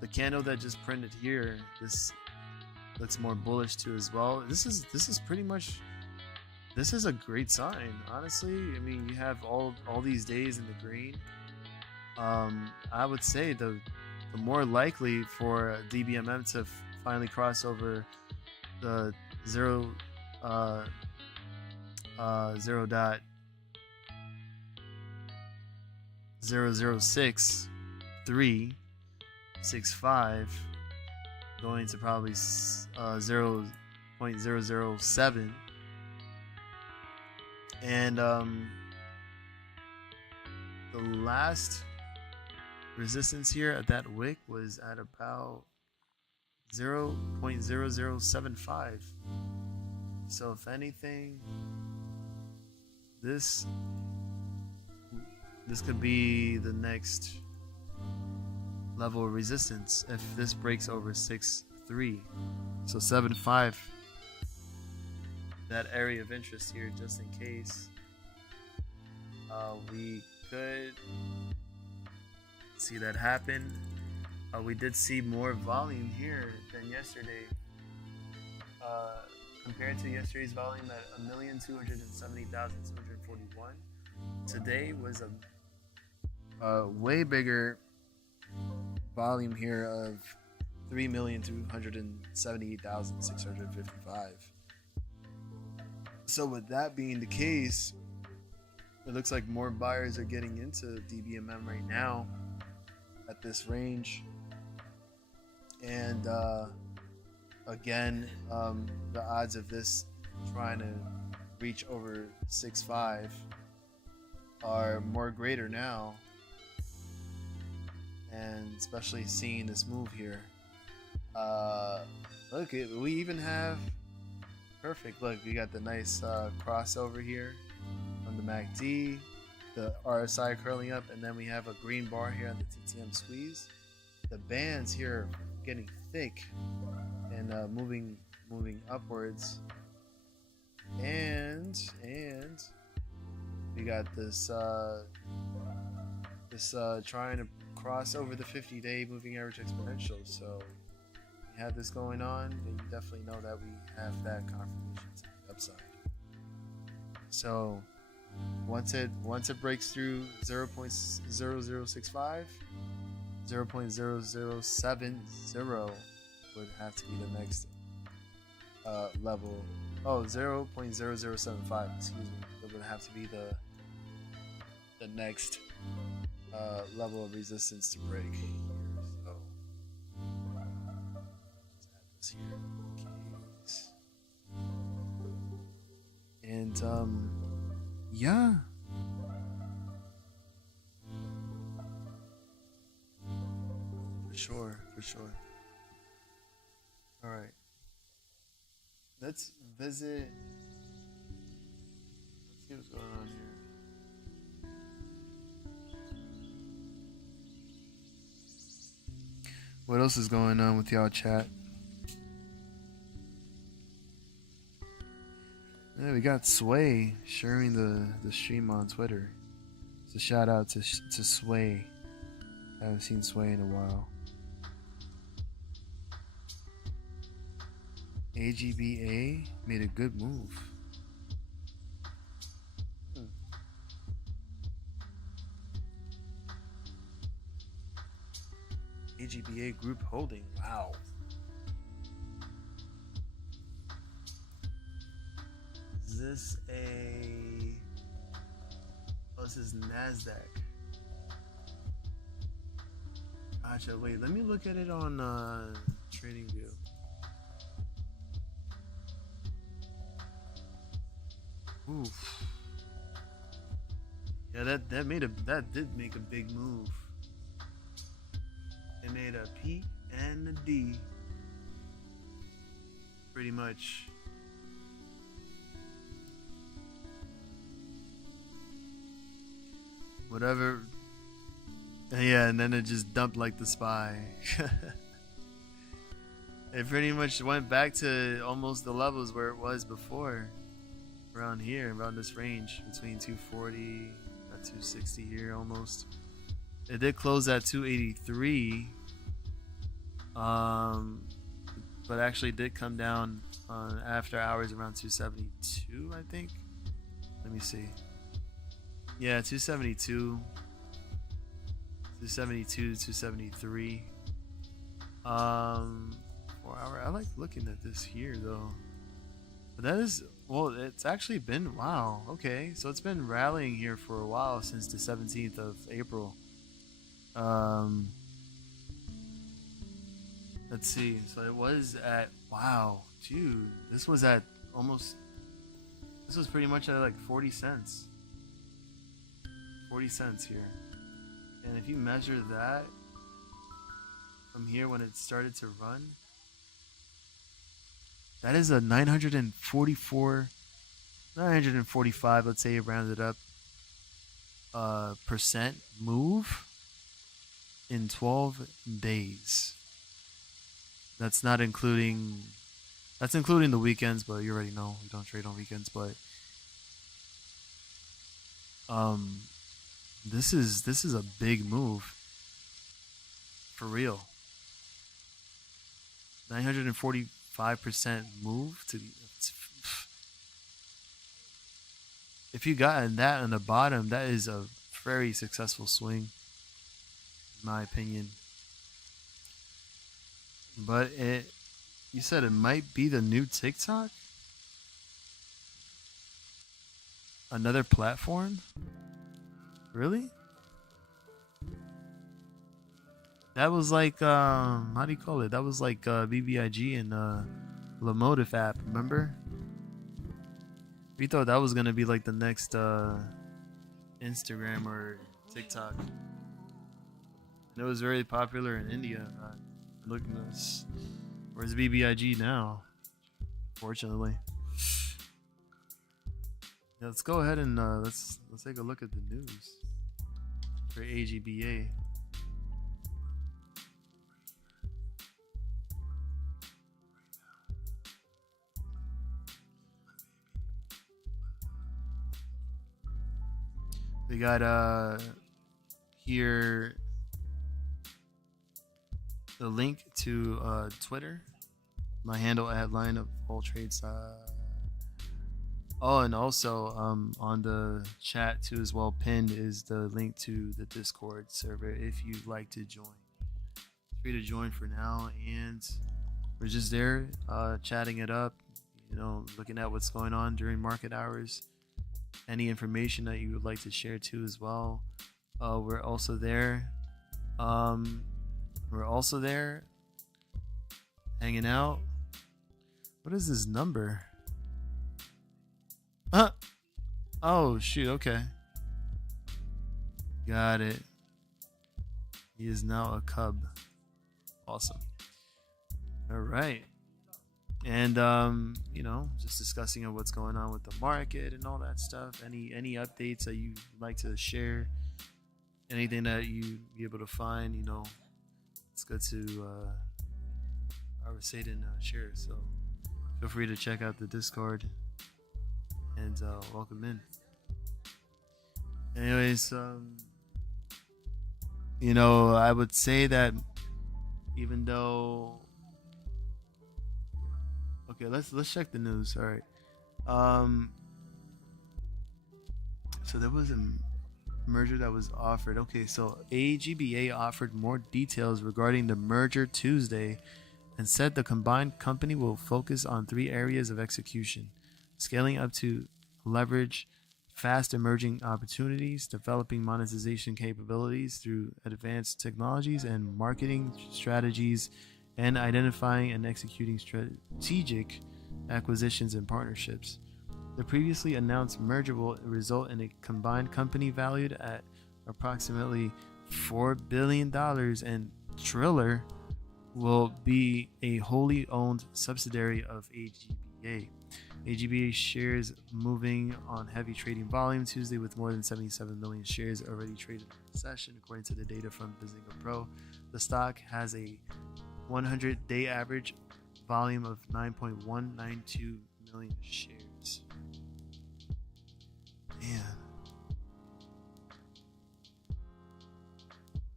The candle that just printed here, this looks more bullish too as well. This is pretty much, this is a great sign, honestly. I mean, you have all these days in the green. I would say the more likely for Dbmm to finally cross over the 0.00665 going to probably 0.007, and the last resistance here at that wick was at about 0.0075. So if anything, this could be the next level of resistance if this breaks over 6.3. So 7.5, that area of interest here, just in case. We could see that happen. We did see more volume here than yesterday. Compared to yesterday's volume at 1,270,241, today was a way bigger volume here of 3,278,655. So with that being the case, it looks like more buyers are getting into Dbmm right now at this range. And again, the odds of this trying to reach over 6.5 are more greater now, and especially seeing this move here. Look, we even have perfect. Look, we got the nice crossover here on the MACD, the RSI curling up, and then we have a green bar here on the TTM squeeze. The bands here are getting thick and moving upwards. And we got this trying to cross over the 50-day moving average exponential. So we have this going on, and you definitely know that we have that confirmation to the upside. So once it breaks through 0.0065, 0.0070 would have to be the next level. Oh, 0.0075, excuse me. That would have to be the next level of resistance to break here. So let's add this here. Case. And yeah. For sure. All right. Let's visit. Let's see what's going on here. What else is going on with y'all chat? Yeah, we got Sway sharing the stream on Twitter. It's a shout out to Sway. I haven't seen Sway in a while. AGBA made a good move. AGBA group holding. Wow. Is this a... Oh, this is NASDAQ. Gotcha. Wait, let me look at it on TradingView. Oof. Yeah, that did make a big move. It made a P and a D. Pretty much. Whatever. Yeah, and then it just dumped like the SPY. It pretty much went back to almost the levels where it was before. Around here, around this range between 240 at 260 here almost. It did close at 283, but actually did come down after hours around 272, I think. Let me see. Yeah, 272, 273. 4 hour. I like looking at this here though. But that is, well, it's actually been, wow, okay. So it's been rallying here for a while since the 17th of April. Let's see. So it was at, wow, dude, this was at almost, this was pretty much at like 40 cents. 40 cents here. And if you measure that from here when it started to run, that is a 945, let's say rounded up, percent move in 12 days. That's not including, that's including the weekends, but you already know we don't trade on weekends. But this is a big move for real. 945% move to the, if you got that on the bottom, that is a very successful swing, in my opinion. But you said it might be the new TikTok? Another platform? Really? That was like, how do you call it? That was like BBIG and Lamotive app, remember? We thought that was gonna be like the next Instagram or TikTok. And it was very popular in India. Look at this. Where's BBIG now? Fortunately. Yeah, let's go ahead and let's take a look at the news for AGBA. We got here the link to Twitter. My handle at line of all trades. Oh, and also on the chat too as well, pinned is the link to the Discord server if you'd like to join. Free to join for now, and we're just there chatting it up, looking at what's going on during market hours. Any information that you would like to share too as well. We're also there. Hanging out. What is this number? Oh shoot, okay. Got it. He is now a cub. Awesome. All right. And just discussing of what's going on with the market and all that stuff. Any updates that you'd like to share? Anything that you be able to find, it's good to conversate and share. So feel free to check out the Discord and welcome in. Anyways, I would say that even though, okay, let's check the news. All right. So there was a merger that was offered. Okay, so AGBA offered more details regarding the merger Tuesday and said the combined company will focus on 3 areas of execution: scaling up to leverage fast emerging opportunities, developing monetization capabilities through advanced technologies and marketing strategies, and identifying and executing strategic acquisitions and partnerships. The previously announced merger will result in a combined company valued at approximately $4 billion, and Triller will be a wholly owned subsidiary of AGBA. AGBA shares moving on heavy trading volume Tuesday with more than 77 million shares already traded in the session, according to the data from Bazinga Pro. The stock has a 100-day average volume of 9.192 million shares.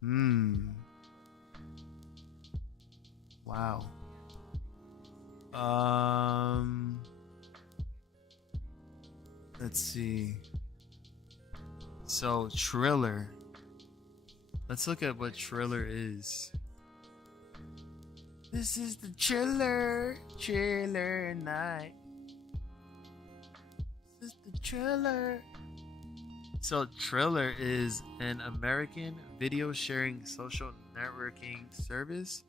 Man. Wow. Let's see. So Triller. Let's look at what Triller is. This is the Triller night. This is the Triller. So Triller is an American video sharing social networking service.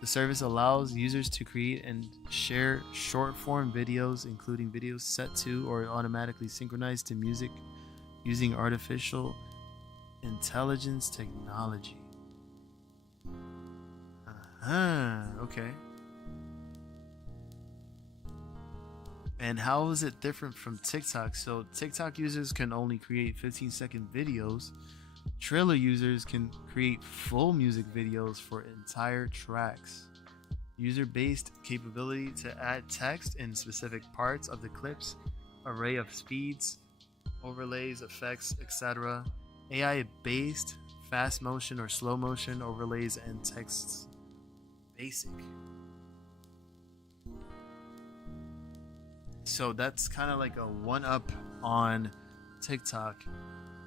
The service allows users to create and share short-form videos, including videos set to or automatically synchronized to music using artificial intelligence technology. Okay. And how is it different from TikTok? So TikTok users can only create 15-second videos. Triller users can create full music videos for entire tracks. User-based capability to add text in specific parts of the clips, array of speeds, overlays, effects, etc. AI-based fast motion or slow motion overlays and texts. Basic. So that's kind of like a one-up on TikTok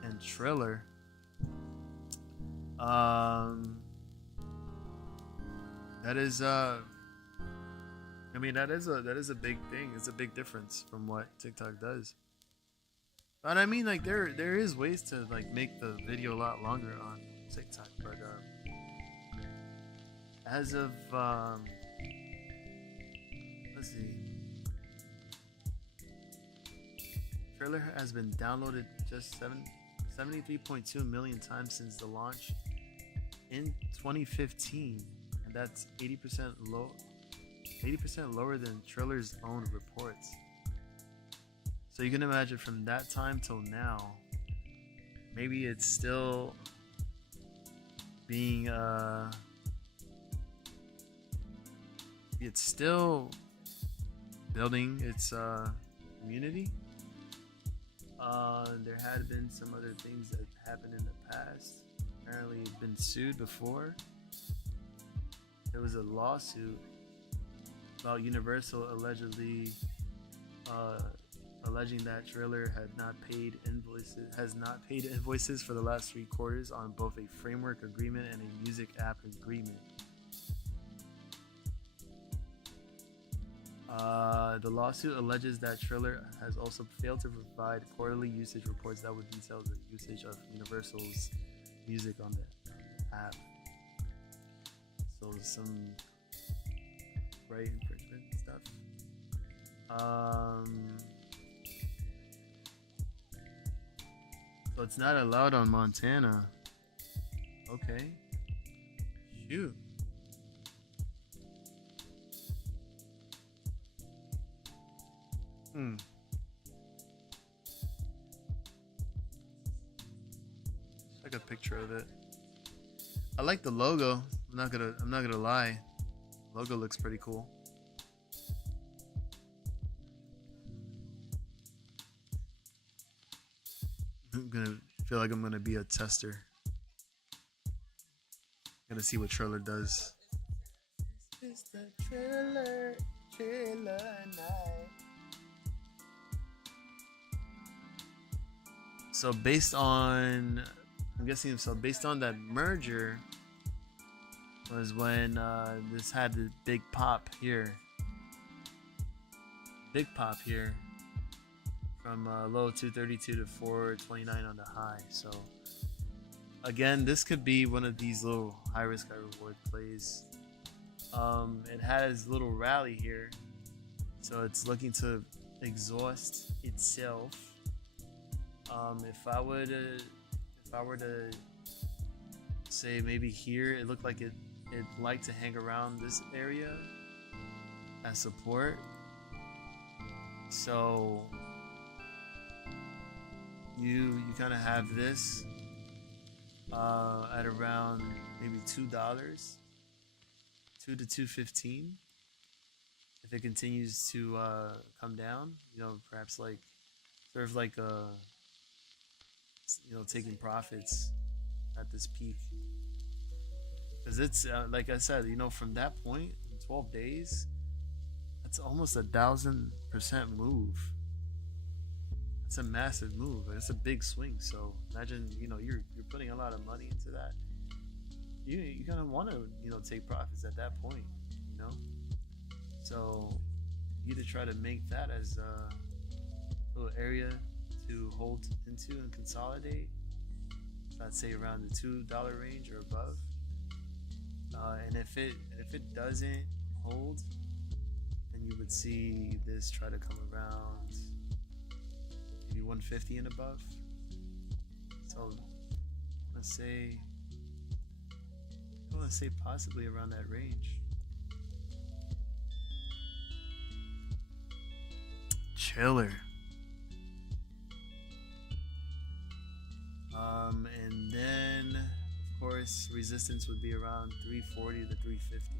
and Triller. That is that is a big thing. It's a big difference from what TikTok does. But I mean, like there is ways to like make the video a lot longer on TikTok, but as of let's see, Trailer has been downloaded just 73.2 million times since the launch in 2015, and that's 80% lower than Triller's own reports. So you can imagine from that time till now, maybe it's still being it's still building its community. There had been some other things that happened in the past. Apparently, been sued before. There was a lawsuit about Universal uh, alleging that Triller has not paid invoices for the last 3 quarters on both a framework agreement and a music app agreement. The lawsuit alleges that Triller has also failed to provide quarterly usage reports that would detail the usage of Universal's music on the app. So some right infringement stuff. So it's not allowed on Montana. Okay. Shoot. Like a picture of it. I like the logo. I'm not gonna lie. Logo looks pretty cool. I'm gonna feel like I'm gonna be a tester. Gonna see what Triller does. It's the Triller night. So based on, I'm guessing, so based on that merger was when this had the big pop here. Big pop here. From low 232 to 429 on the high. So again, this could be one of these little high risk, high reward plays. It has a little rally here. So it's looking to exhaust itself. If I were to say maybe here, it looked like it liked to hang around this area as support. So you kind of have this at around maybe $2, $2 to $2.15. If it continues to come down, perhaps like sort of like taking profits at this peak, because it's like I said, from that point in 12 days, that's almost 1,000% move. It's a massive move. It's a big swing. So imagine, you're putting a lot of money into that. You're gonna want to, take profits at that point, So you either try to make that as a little area to hold into and consolidate. I'd say around the $2 range or above. And if it doesn't hold, then you would see this try to come around maybe 150 and above. So I want to say possibly around that range. Chiller. And then of course resistance would be around 340 to 350.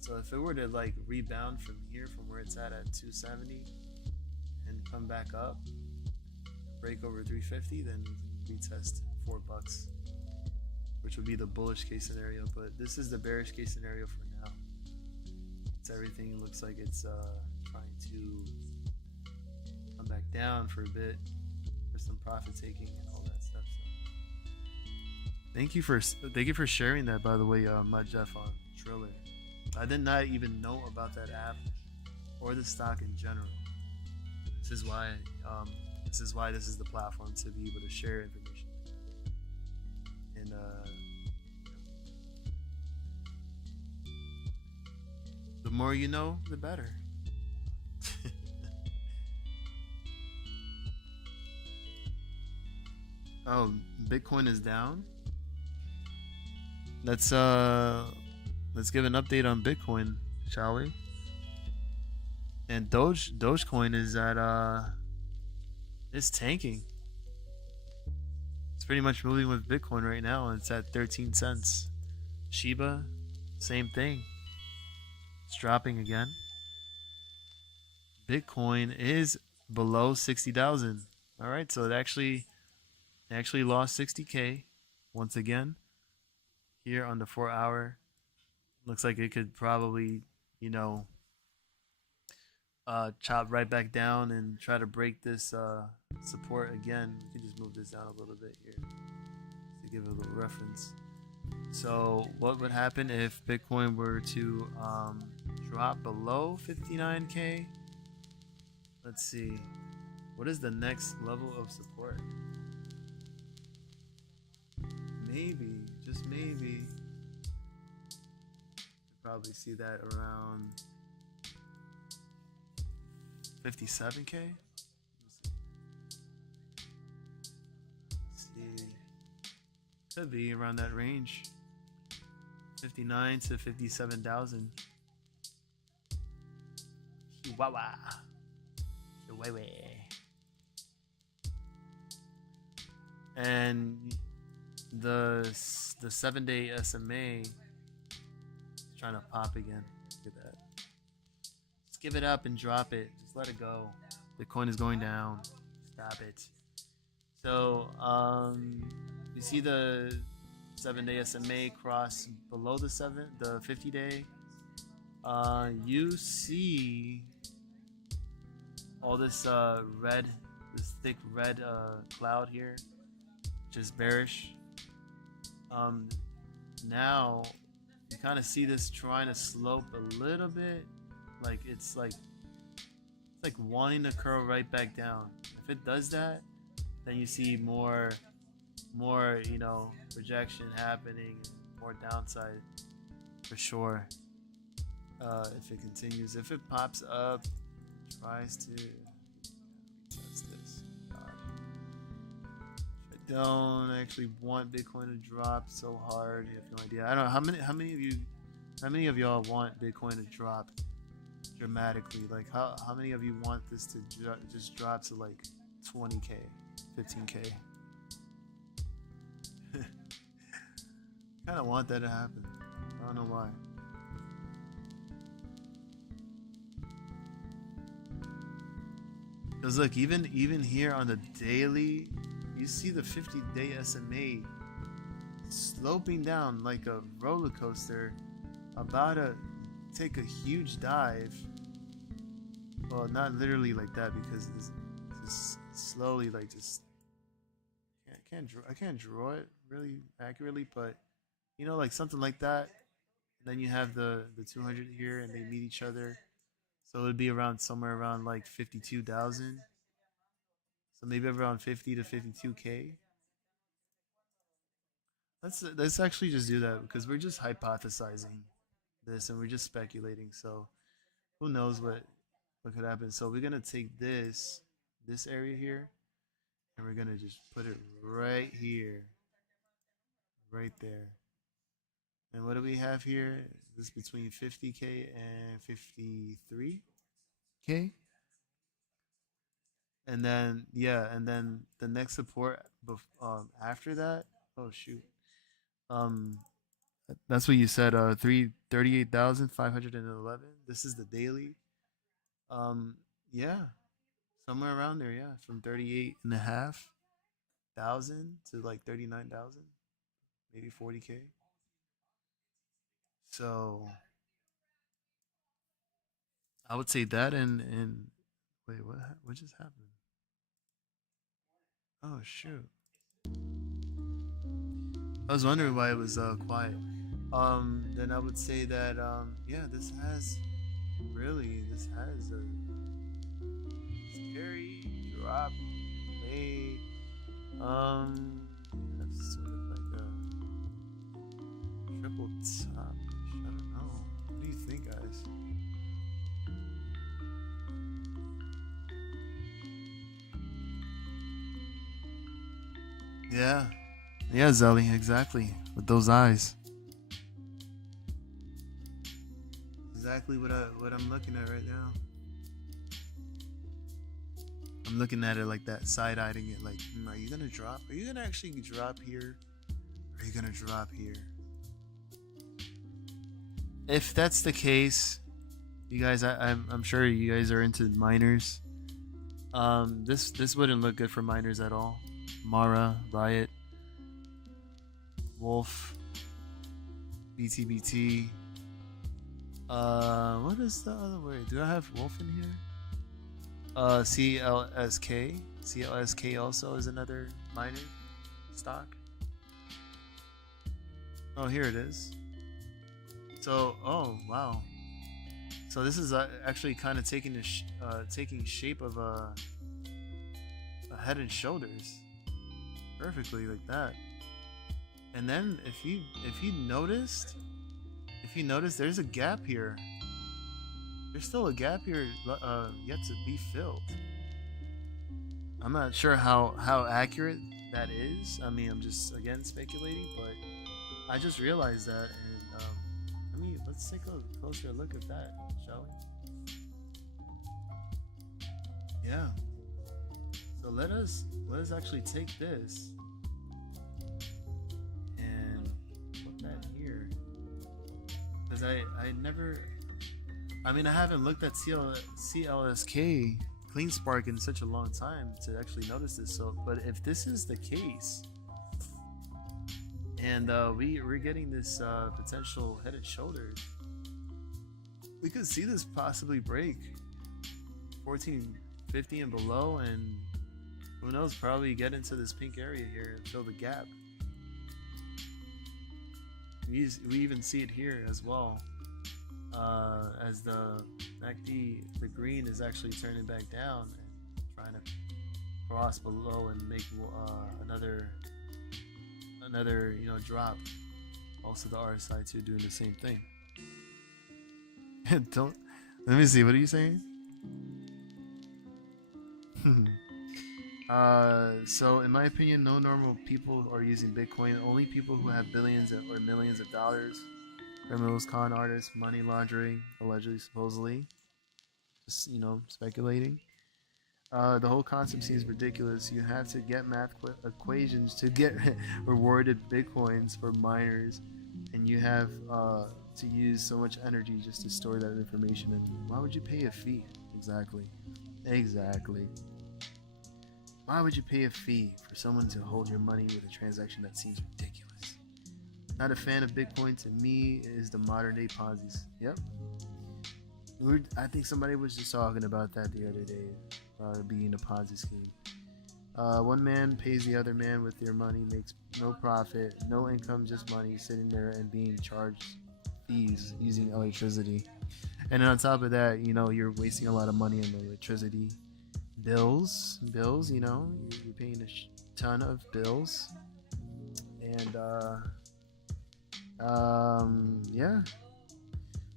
So if it were to like rebound from here, from where it's at 270, and come back up, break over 350, then we can retest $4, which would be the bullish case scenario. But this is the bearish case scenario for now. It's everything looks like it's trying to come back down for a bit for some profit taking and all that stuff. So thank you for sharing that, by the way, Mud Jeff, on Triller. I did not even know about that app or the stock in general. This is why this is the platform to be able to share information. And the more you know, the better. Oh, Bitcoin is down. Let's give an update on Bitcoin, shall we? And Dogecoin is it's tanking. It's pretty much moving with Bitcoin right now. It's at 13 cents. Shiba, same thing. It's dropping again. Bitcoin is below 60,000. All right, so it actually lost 60K once again here on the 4 hour. Looks like it could probably, you know, chop right back down and try to break this support again. We can just move this down a little bit here to give a little reference. So what would happen if Bitcoin were to drop below 59K? Let's see. What is the next level of support? Maybe, just maybe, you probably see that around 57K. Let's see. Could be around that range. 59 to 57,000. Chihuahua. Chihuahua. And the 7-day SMA is trying to pop again. Look at that. Just give it up and drop it. Just let it go. Bitcoin is going down. Stop it. So you see the 7-day SMA cross below the 50-day. You see all this red, this thick red cloud here, which is bearish. Now you kind of see this trying to slope a little bit, like it's like wanting to curl right back down. If it does that, then you see more you know, rejection happening, and more downside for sure. If it continues, if it pops up, tries to retest this. I don't actually want Bitcoin to drop so hard. You have no idea. I don't know how many of y'all want Bitcoin to drop dramatically. Like how many of you want this to just drop to like 20K, 15K? Kind of want that to happen. I don't know why. Because look, even here on the daily, you see the 50-day SMA sloping down like a roller coaster, about to take a huge dive. Well, not literally like that, because it's just slowly, like, just I can't draw it really accurately, but you know, like something like that. And then you have the 200 here, and they meet each other, so it would be around somewhere around like 52,000. So maybe around 50 to 52K. Let's actually just do that, because we're just hypothesizing this and we're just speculating. So who knows what could happen. So we're gonna take this area here, and we're gonna just put it right here, right there. And what do we have here? This between 50K and 53K. And then and then the next support after that. Oh shoot. Um, that's what you said. 38,511. This is the daily. Um, yeah, somewhere around there. Yeah, from 38,500 to like 39,000, maybe 40K. So I would say that, and wait, what just happened? Oh shoot! I was wondering why it was quiet. Then I would say that yeah, this has a scary drop. Hey, that's sort of like a triple top. I don't know. What do you think, guys? Yeah. Yeah, Zelly, exactly. With those eyes. Exactly what I'm looking at right now. I'm looking at it like that, side-eyeing it like, are you gonna drop? Are you gonna actually drop here? Or are you gonna drop here? If that's the case, you guys, I'm sure you guys are into miners. This wouldn't look good for miners at all. Moarrr, Riot, Wolf, BTBT. What is the other way? Do I have Wolf in here? CLSK. CLSK also is another miner stock. Oh, here it is. So, oh wow. So this is actually kind of taking taking shape of a Head and Shoulders, perfectly like that. And then if you noticed, there's a gap here. There's still a gap here yet to be filled. I'm not sure how accurate that is. I mean, I'm just again speculating, but I just realized that, and let's take a closer look at that, shall we? Yeah. So let us actually take this and put that here, because I haven't looked at CLSK Clean Spark in such a long time to actually notice this. So, but if this is the case, and we're getting this potential Head and Shoulders, we could see this possibly break 1450 and below, and who knows, probably get into this pink area here and fill the gap. We even see it here as well, as the Gtii, the green is actually turning back down and trying to cross below and make another drop. Also the RSI too doing the same thing. Don't let me see, what are you saying? So in my opinion, no normal people are using Bitcoin. Only people who have billions or millions of dollars. Criminals, con artists, money laundering, allegedly, supposedly. Just, speculating. The whole concept seems ridiculous. You have to get math equations to get rewarded Bitcoins for miners, and you have to use so much energy just to store that information. And why would you pay a fee? Exactly. Why would you pay a fee for someone to hold your money with a transaction that seems ridiculous? Not a fan of Bitcoin. To me, is the modern day Ponzi's. Yep. I think somebody was just talking about that the other day, being a Ponzi scheme. One man pays the other man with your money, makes no profit, no income, just money sitting there and being charged fees using electricity. And then on top of that, you're wasting a lot of money on electricity. Bills, you're paying a ton of bills. And yeah.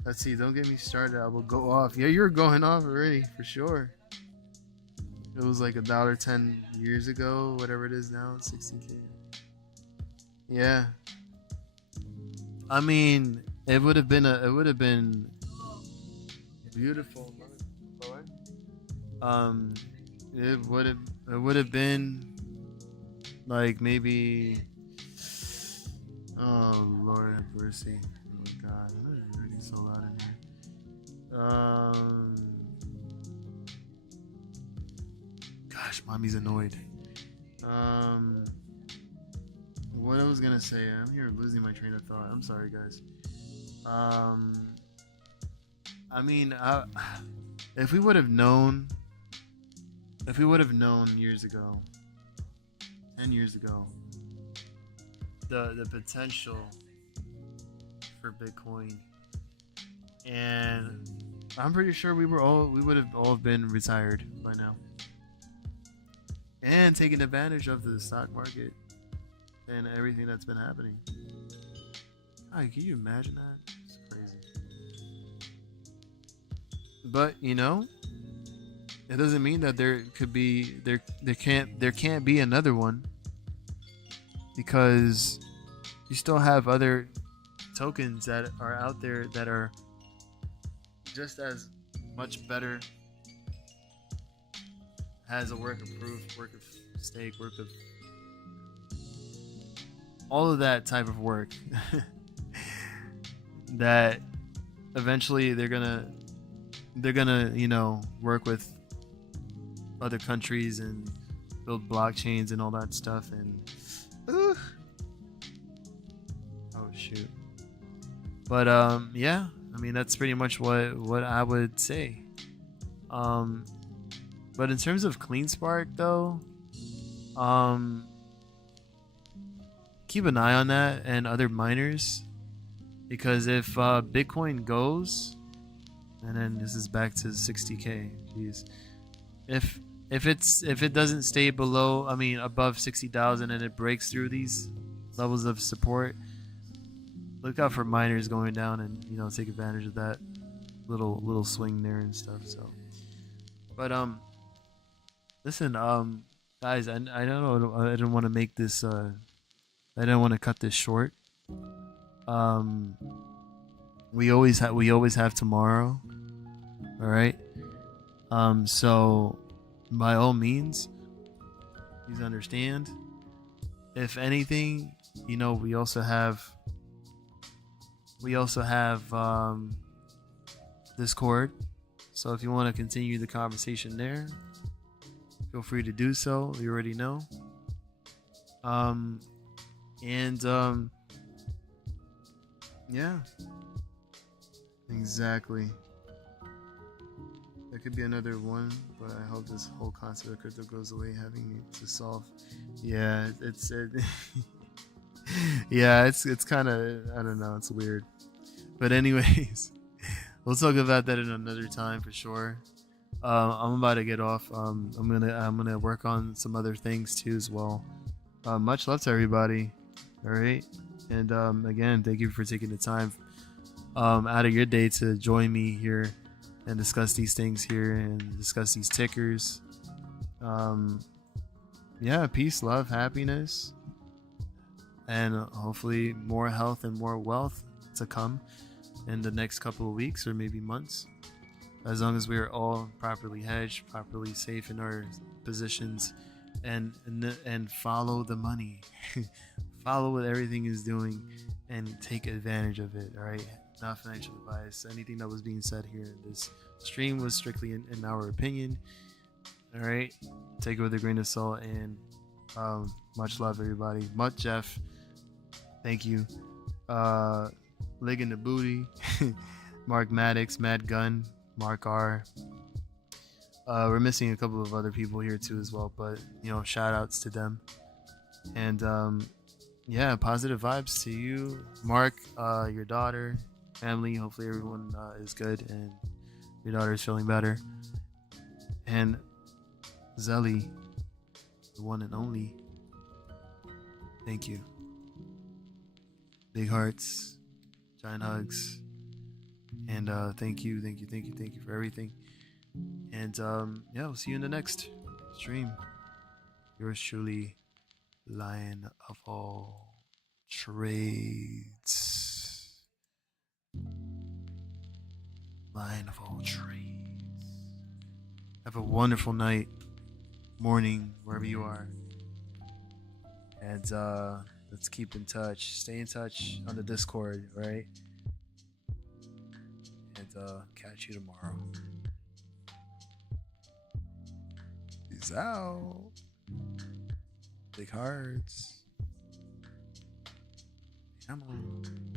Let's see, don't get me started. I will go off. Yeah, you're going off already, for sure. It was like $1 10 years ago, whatever it is now, 16K. Yeah. I mean, it would have been beautiful. It would have been like maybe, oh Lord have mercy. Oh God, I'm already so loud in here. Gosh, mommy's annoyed. What I was gonna say, I'm here losing my train of thought. I'm sorry, guys. I mean, if we would have known years ago, 10 years ago, the potential for Bitcoin, and I'm pretty sure we would have all been retired by now and taken advantage of the stock market and everything that's been happening. God, can you imagine that? It's crazy. But it doesn't mean that there can't be another one, because you still have other tokens that are out there that are just as much better, has a work of proof, work of stake, work of all of that type of work that eventually they're gonna work with other countries and build blockchains and all that stuff. And oh shoot. But yeah, I mean that's pretty much what I would say. But in terms of CleanSpark though, keep an eye on that and other miners, because if Bitcoin goes, and then this is back to 60k, jeez, if it doesn't stay below, I mean above 60,000, and it breaks through these levels of support, look out for miners going down and take advantage of that little swing there and stuff. So, but listen, guys, I don't know, I didn't want to make this I didn't want to cut this short. We always have tomorrow. All right. So by all means, please understand. If anything, we also have Discord. So if you want to continue the conversation there, feel free to do so. You already know. Yeah, exactly. That could be another one, but I hope this whole concept of crypto goes away, having it to solve. Yeah, yeah, it's kind of, I don't know, it's weird. But anyways, we'll talk about that in another time for sure. I'm about to get off. I'm gonna work on some other things too as well. Much love to everybody. All right, and again, thank you for taking the time out of your day to join me here and discuss these things here and discuss these tickers. Yeah, peace, love, happiness, and hopefully more health and more wealth to come in the next couple of weeks or maybe months, as long as we are all properly hedged, properly safe in our positions, and follow the money. Follow what everything is doing and take advantage of it. All right, not financial advice. Anything that was being said here in this stream was strictly in our opinion. All right, take it with a grain of salt, and much love, everybody. Mutt Jeff, thank you. Lig in the booty, Mark Maddox, Mad Gun, Mark R. We're missing a couple of other people here too as well, but shout outs to them. And yeah, positive vibes to you, Mark, your daughter, family. Hopefully everyone is good and your daughter is feeling better. And Zelly, the one and only, thank you. Big hearts, giant hugs, and thank you for everything. And yeah, we'll see you in the next stream. Yours truly, Lion of all trades. Lion of all trades. Have a wonderful night, morning, wherever you are. And let's keep in touch. Stay in touch on the Discord, right? And catch you tomorrow. Peace out. Big hearts. Come on.